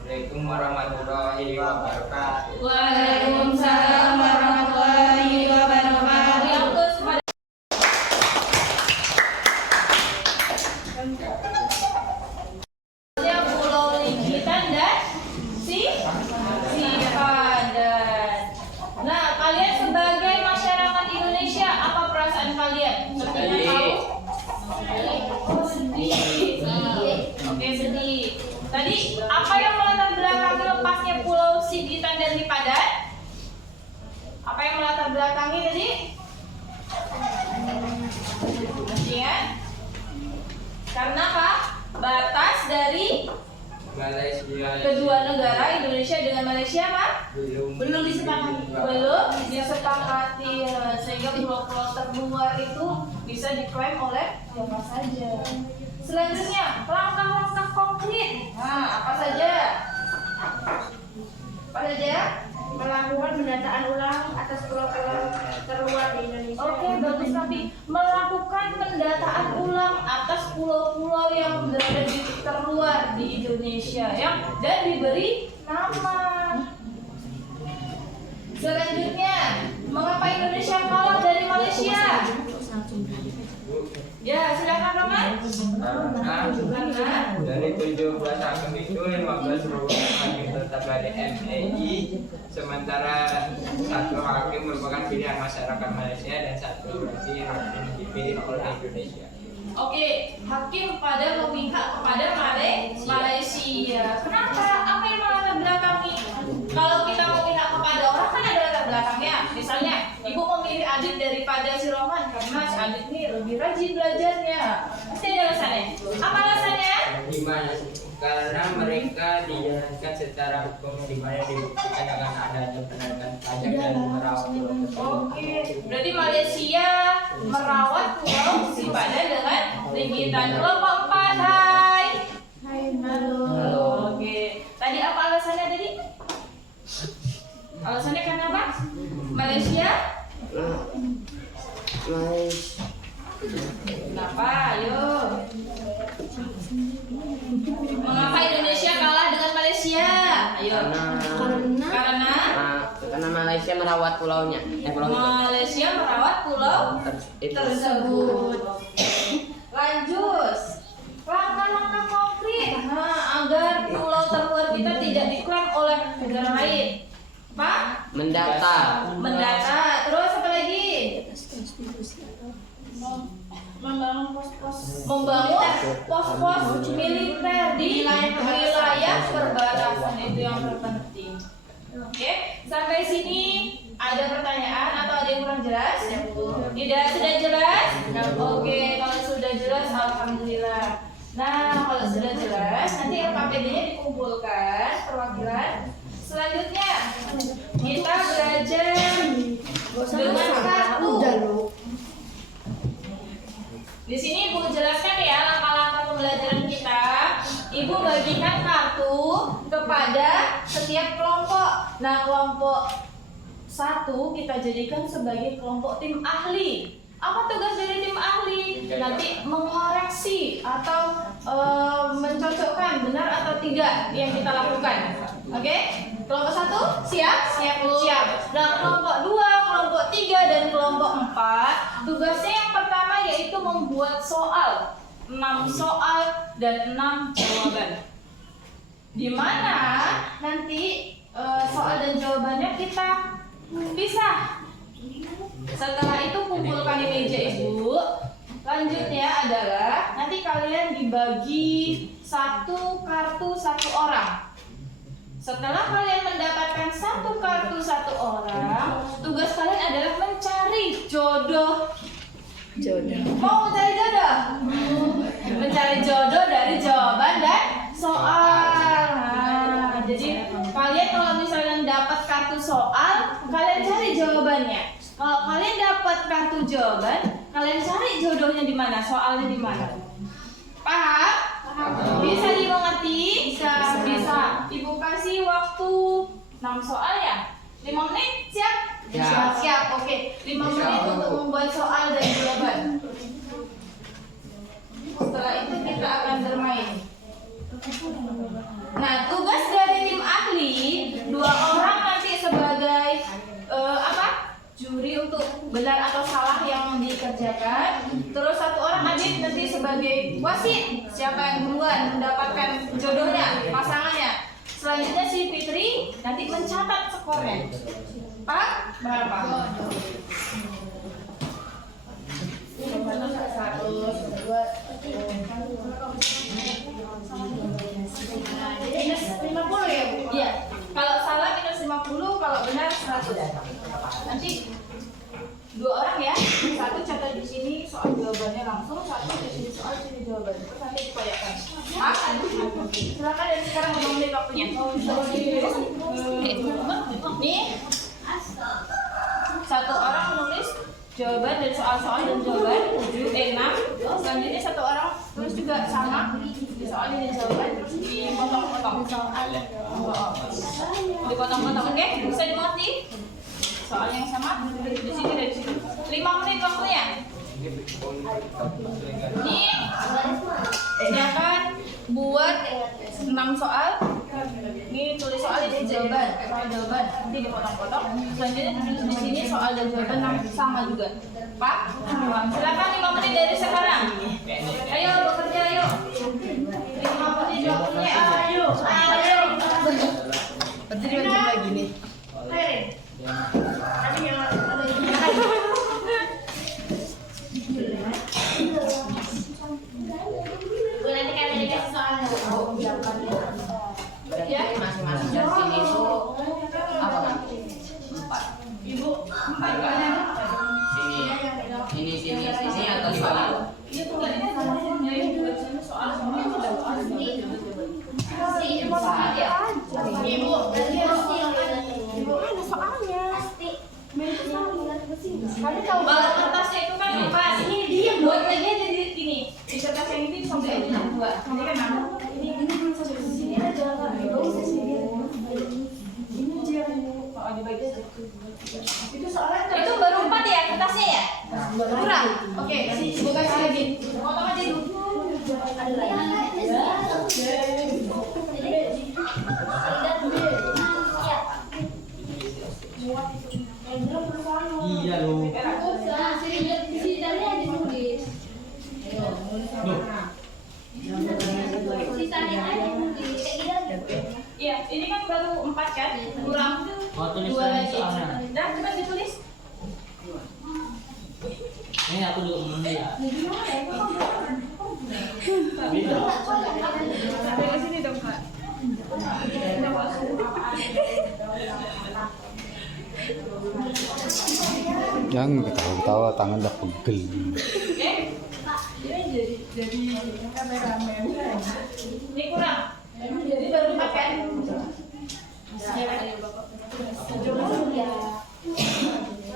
Assalamualaikum warahmatullahi wabarakatuh. Waalaikumsalam warahmatullahi wabarakatuh. Fokus pada Pulau Ligitan dan Sipadan. Nah, kalian sebagai masyarakat Indonesia, apa perasaan kalian? Sepertinya tahu? Oh, sedih. Oke, sedih. Tadi apa yang melatar belakangi lepasnya Pulau Sigitan dan Sipadan? Apa yang melatar belakangi tadi? Ingat? Karena apa? Batas dari Malaysia kedua negara Indonesia dengan Malaysia apa? belum disepakati, sehingga pulau-pulau terluar itu bisa diklaim oleh siapa saja. Selanjutnya, langkah-langkah konkret. Nah, apa saja? Apa saja? Melakukan pendataan ulang atas pulau-pulau terluar di Indonesia. Oke, bagus nanti melakukan pendataan ulang atas pulau-pulau yang berada di terluar di Indonesia ya, dan diberi nama. Selanjutnya, mengapa Indonesia kalah dari Malaysia? Ya, silakan Roman. Karena dari 17 hakim itu 15 merupakan hakim tetap dari MAI, sementara satu hakim merupakan pilihan masyarakat Malaysia dan satu berarti hakim dipilih oleh Indonesia. Oke, hakim pada memihak kepada Malaysia. Kenapa? Apa yang melatar belakangi? Kalau kita memihak kepada orang kan ada latar belakangnya. Misalnya, ibu memilih Adit daripada si Roman karena si Adit ini lebih rajin belajarnya. Pasti ada alasannya. Apa alasannya? Gimana? Karena mereka dijalankan secara hukum di mana dibuktikan dengan adanya penarikan pajak dan merawat pulau tersebut. Oke, berarti Malaysia merawat Pulau Sipadan dengan Ligitan. Kelompok 4, hai. Halo. Oke, tadi apa alasannya tadi? Alasannya karena apa? Malaysia? Kenapa? Ayo. Mengapa Indonesia kalah dengan Malaysia? Ayo. Karena Malaysia merawat pulaunya. Malaysia merawat pulau tersebut. Lanjut. Langkah-langkah konkret agar pulau terluar kita tidak diklaim oleh negara lain. Apa? Mendata. Terus apa lagi? Membangun pos-pos militer di wilayah perbatasan, itu yang terpenting. Oke, sampai sini ada pertanyaan atau ada yang kurang jelas? Tidak, sudah jelas? Oke, kalau sudah jelas alhamdulillah. Nah, kalau sudah jelas, nanti LKPD-nya dikumpulkan perwakilan. Selanjutnya kita belajar dengan kartu. Di sini Ibu jelaskan ya langkah-langkah pembelajaran kita. Ibu bagikan kartu kepada setiap kelompok. Nah, kelompok 1 kita jadikan sebagai kelompok tim ahli. Apa tugas dari tim ahli? Nanti mengoreksi atau mencocokkan benar atau tidak yang kita lakukan. Oke? Kelompok 1 siap? Siap. Nah, kelompok 2, kelompok 3 dan kelompok 4 tugasnya yang pertama yaitu membuat soal. 6 soal dan 6 jawaban. Di mana nanti soal dan jawabannya kita pisah. Setelah itu kumpulkan di meja Ibu. Lanjutnya adalah nanti kalian dibagi satu kartu satu orang. Setelah kalian mendapatkan satu kartu satu orang, tugas kalian adalah mencari jodoh. Mau mencari jodoh? Mencari jodoh dari jawaban dan soal. Nah, jadi kalian kalau misalnya dapat kartu soal, kalian cari jawabannya. Kalau kalian dapat kartu jawaban, kalian cari jodohnya di mana, soalnya di mana. Paham? Bisa dimengerti? Bisa. Ibu kasih waktu 6 soal ya? 5 menit siap? Siap. Oke. 5 menit untuk membuat soal dan jawaban. Setelah itu kita akan bermain. Nah, tugas dari tim ahli 2 orang nanti sebagai juri untuk benar atau salah yang dikerjakan. Terus 1 orang adik nanti sebagai wasit. Siapa yang duluan mendapatkan jodohnya, pasangannya. Selanjutnya si Fitri nanti mencatat skornya. Pak, berapa? 50 ya Bu? Iya. Kalau salah minus 50, kalau benar 100. Nanti 2 orang ya. 1 catat di sini soal jawabannya langsung, 1 di sini soal, di sini jawabannya. Terus nanti dikoyakkan. Pak, silakan dari sekarang 5 menit waktunya. Nih, 1 orang menulis jawaban dari soal-soal dan jawaban 6. Selanjutnya 1 orang terus juga sama di soal dan jawaban, terus dipotong-potong. Dipotong-potong, oke? Bisa dimengerti? Soal yang sama di sini dari sini. 5 menit waktunya. Ini silakan buat 6 soal. Ini tulis soal, ini jawaban. Soal jawaban nanti dipotong-potong. Selanjutnya tulis di sini soal dan jawaban sama juga. Pak, silakan 5 menit dari sekarang. Ayo bekerja, ayo. 5 menit waktunya, ayo. Berdiri lagi nih. Bu, nanti kalian dikasih soalnya. Ya, masing-masing dari sini itu apa kan? 4. Ibu, 4 Sini atau soal? Iya, tuh enggak ini soal Ibu, kami tahu kalau kertasnya itu kan pas ini dia buat aja jadi ini di kertas yang ini sampai ini 2 ini kan ini sini ada jalan ini dia kalau dibagi itu soalnya itu baru 4 ya kertasnya ya kurang oke buka kasih lagi potong aja dulu Iya loh. Iya, ini kan baru 4 kan? Kurang 2 lagi. Dah, cepat ditulis. Ini aku juga belum lihat. Sampai ke sini dong, Pak. Jangan ketawa-ketawa, tangan udah pegel. Oke. Ini jadi kameramen. Ini kurang. Jadi baru 4 kan?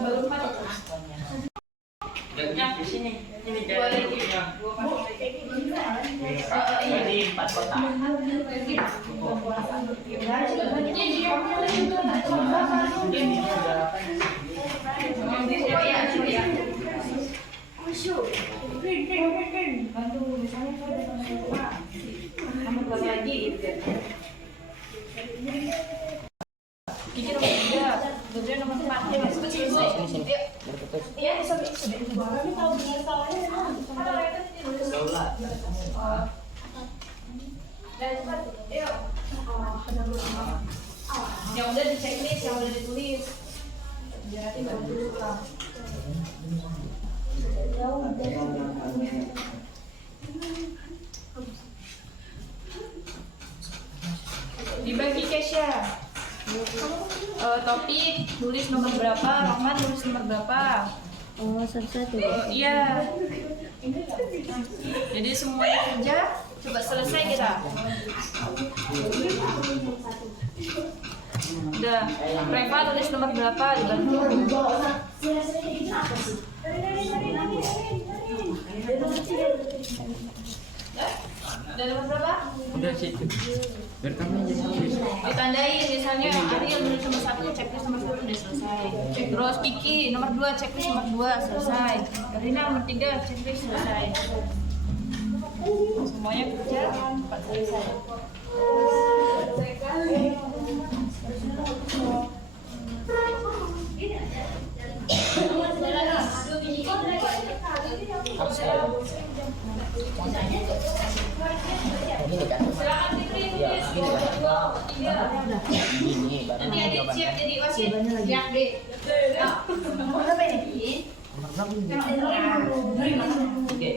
Baru 4. Ya, di sini. Ini Dua lagi. jadi 4 kotak. Gigi nomor 3, Budri nomor 4. Ya, masuk ke sini. Iya, sampai sini. Kami tahu benar salahnya. Dan cepat, yuk. Yang udah di checklist, yang udah ditulis. Biar nanti nggak lupa. Dibagi Kesha. Topik tulis nomor berapa, Rahmat tulis nomor berapa. Oh, satu-satu. Iya. Jadi semuanya kerja, coba selesai kita. Udah, Reva tulis nomor berapa dibantu. Dan nomor berapa? Udah situ. Berkami jadi Ditandain misalnya Ariel menulis nomor 1, checklist nomor 1 udah selesai. Terus Kiki nomor 2, checklist nomor 2 selesai. Karina nomor 3, checklist selesai. Semuanya kerja 4 selesai. Gini kan? Silakan Fikri, tulis nomor 2, 3. Gini Nanti adik siap jadi wasit. Siap deh. Oke.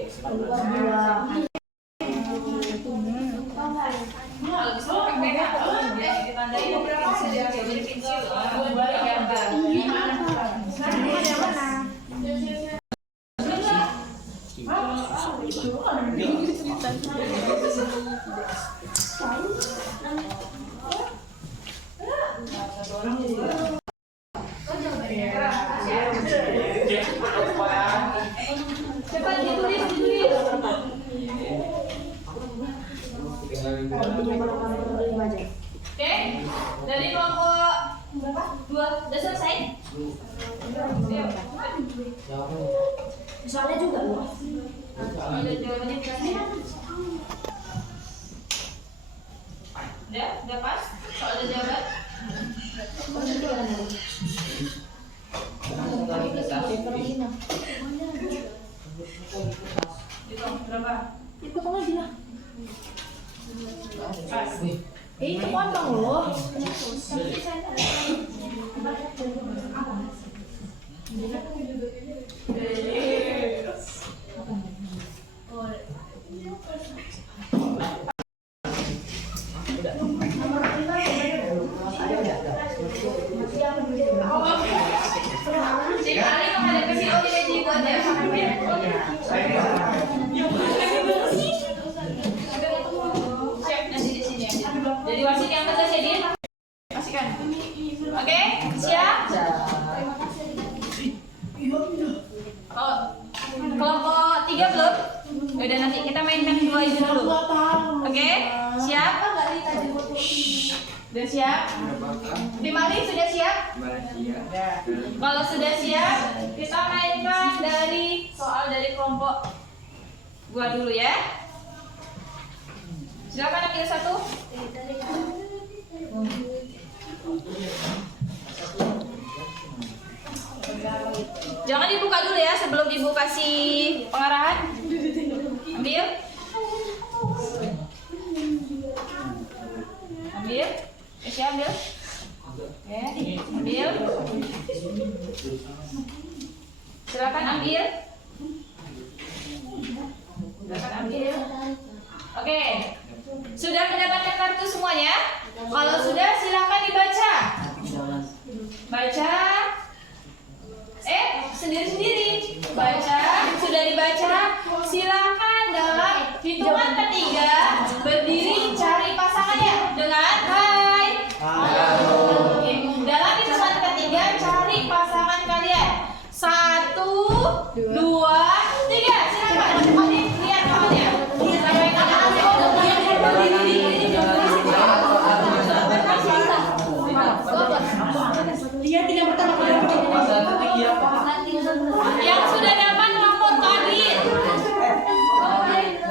Cepat ditulis. Oke, dari kelompok berapa? 2 udah selesai? Soalnya juga loh. Ada jawabannya dikasih. Udah pas? Soal ada jawaban? Di kelompok berapa? Itu kan lagi lah. Pas. Itu kontong loh. Si Ali menghadap ke si O jadi dibuat ya. Siap nanti di sini aja. Jadi wasit yang tegas ya Din. Pastikan. Oke, siap? Oh, kelompok 3 belum? Udah nanti kita mainkan 2 itu dulu. Oke, siap? Udah siap? Tim Ali sudah siap? Kalau sudah siap, kita mainkan dari soal dari kelompok gua dulu ya. Silakan ambil 1. Jangan dibuka dulu ya sebelum ibu kasih pengarahan. Ambil. Ambil. Siap ambil. Ya, ambil. Silakan ambil. Silakan ambil. Oke. Sudah mendapatkan kartu semuanya? Kalau sudah silakan dibaca. Baca. Sendiri-sendiri. Baca. Sudah dibaca? Silakan dalam hitungan ketiga berdiri cari pasangannya dengan hai. Oke. Dalam hitungan ketiga cari pasangan kalian. 1, 2, 3. Silakan. Lihat kawannya. Sampai kanan. Dia tidak pertama kali. Yang sudah dapat lapor ke Adin. Lapor ke Adin.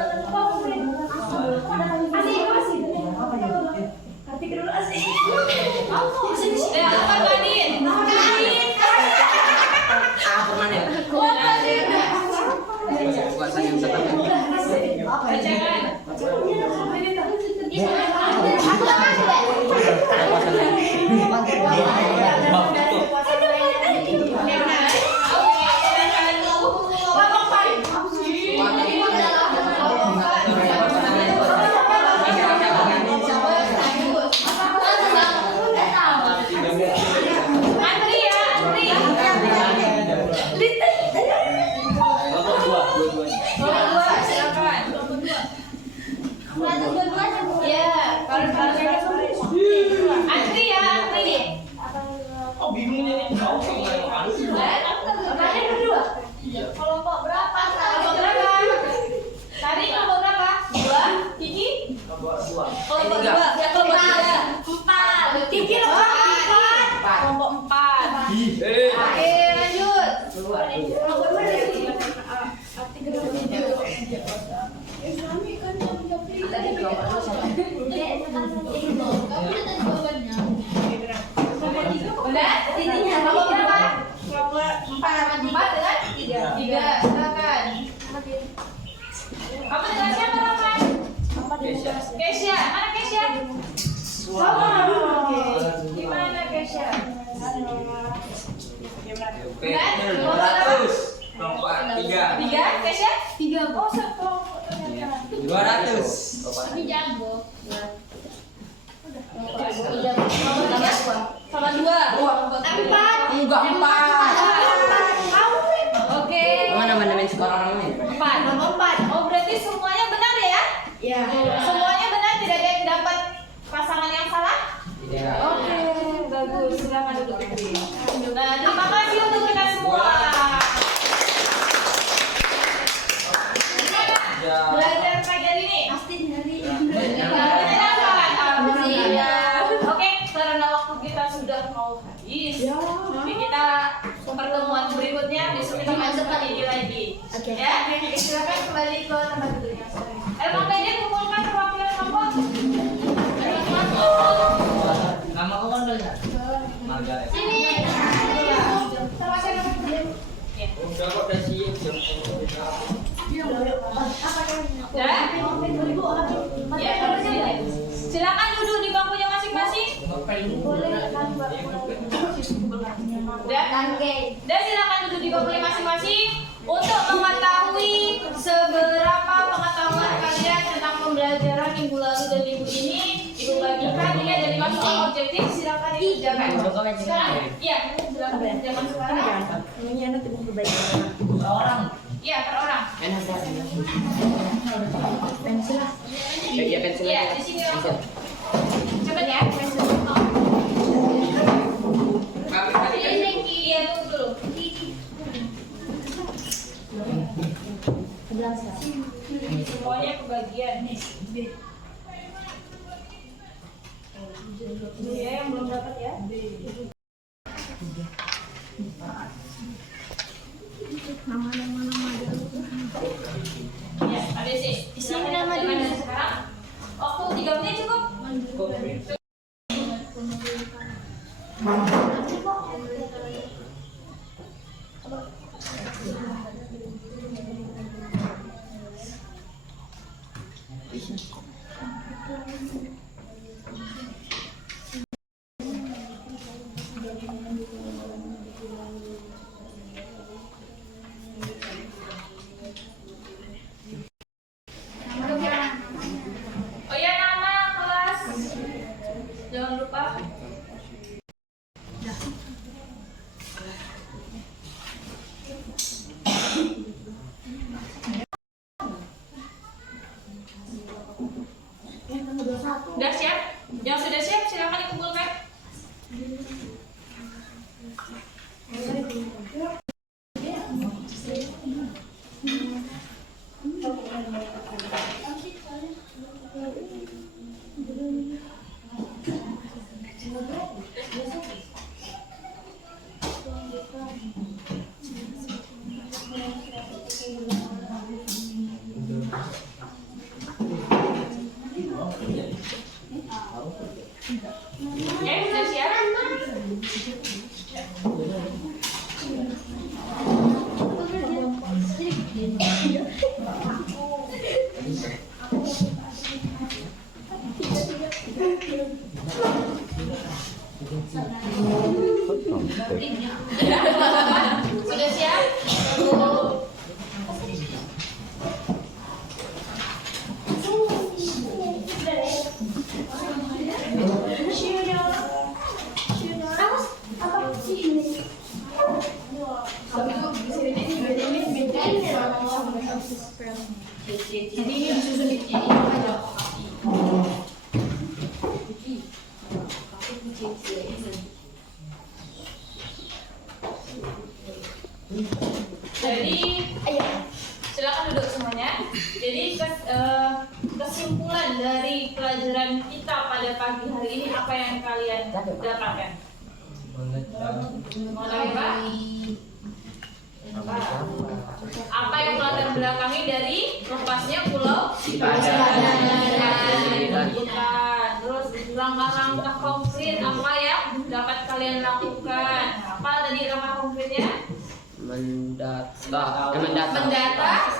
Antri ya, antri. Dua, silakan. Ya, kalau antri ya, antri. Oh bingungnya nih. Kalian berdua. Kelompok berapa? Kelompok berapa? Tadi kelompok berapa? 2. Kiki? Oke, lanjut. Udah? Kelompok berapa? Empat dengan tiga. Silakan. Kamu dengan siapa, Rahman? Kesha. Mana Kesha? Gimana Kesha? Tiga, Kesha? Oh, sekelompok ternyata. 200. Tapi jago. Sama dua. Empat. Enggak 4. Oke. Mana main skor orang lain? Empat. Oh, berarti semuanya benar ya? Ya. Semuanya benar, tidak ada yang dapat pasangan yang salah? Tidak. Oke, bagus. Silakan duduk. Nah, terima kasih untuk kita semua. Belajar pagi hari ini. Oke, karena waktu kita sudah mau habis, jadi kita pertemuan berikutnya besok kita masuk lagi. Ya, silakan kembali ke tempat duduknya. Bang Deden kumpulkan perwakilan kelompok. Nama kau kan udah Margaret. Sini. Udah kok udah siap jam. Ya, silakan duduk di bangkunya masing-masing. Dan silakan duduk di bangkunya masing-masing untuk mengetahui seberapa pengetahuan kalian tentang pembelajaran minggu lalu dan minggu ini. Ibu bagikan ini ada 5 soal objektif, silakan dikerjakan. Sekarang, iya, silakan dikerjakan sekarang. Ini anak tidak perbaikan. Orang. Iya, per orang. Pensil. Ya pensil. Iya, di sini. Cepet ya. Iya, tunggu dulu. Semuanya kebagian. Iya, yang belum dapat ya. Ya, ada sih. Di sini nama dulu. Sekarang waktu 3 menit cukup. Oh ya, nama kelas. Jangan lupa. Udah siap? Yang sudah siap silakan dikumpulkan. Sudah siap? Sudah siap? Jadi, silakan duduk semuanya. Jadi kesimpulan dari pelajaran kita pada pagi hari ini apa yang kalian dapatkan? Mau tahu apa? Apa yang melatar belakangi dari lepasnya pulau Sipadan? Bukan. Terus langkah-langkah konkret apa yang dapat kalian lakukan? Apa tadi langkah konkretnya? Mendata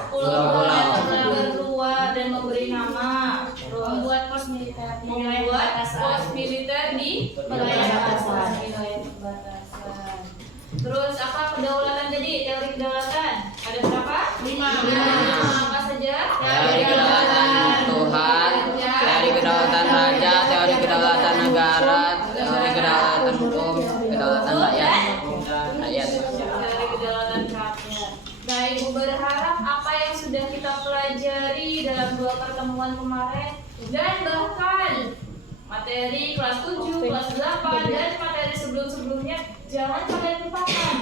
pulau-pulau berdua dan memberi nama. Terus Membuat pos militer di wilayah membuat perbatasan. pos militer di Wilayah perbatasan. wilayah perbatasan. Terus apa kedaulatan tadi? Teori kedaulatan ada berapa? 5. Apa saja? Teori kedaulatan Tuhan, teori kedaulatan raja, teori kedaulatan negara, teori kedaulatan hukum, kedaulatan rakyat. Teori kedaulatan rakyat. Baik, Ibu berharap apa yang sudah kita pelajari dalam 2 pertemuan kemarin dan bahkan materi kelas 7, kelas 8 dan materi sebelum-sebelumnya jangan kalian lupakan.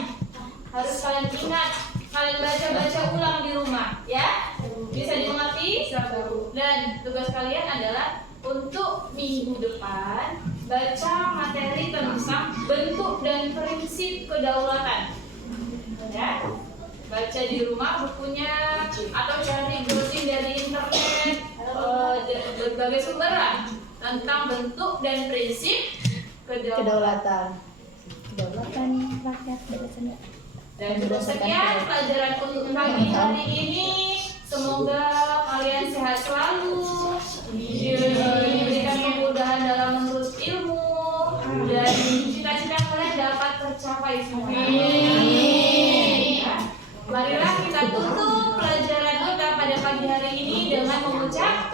Harus kalian ingat, kalian baca-baca ulang di rumah, ya. Bisa dimengerti? Dan tugas kalian adalah untuk minggu depan baca materi tentang bentuk dan prinsip kedaulatan. Ya. Baca di rumah bukunya atau cari browsing dari internet, berbagai sumber lah tentang bentuk dan prinsip kedaulatan. Kedaulatan rakyat berdasarkan. Dan cukup sekian pelajaran untuk pagi hari ini. Semoga kalian sehat selalu, diberikan kemudahan dalam menuntut ilmu, dan cita-cita kalian dapat tercapai semua. Ya. Marilah kita tutup pelajaran kita pada pagi hari ini dengan mengucap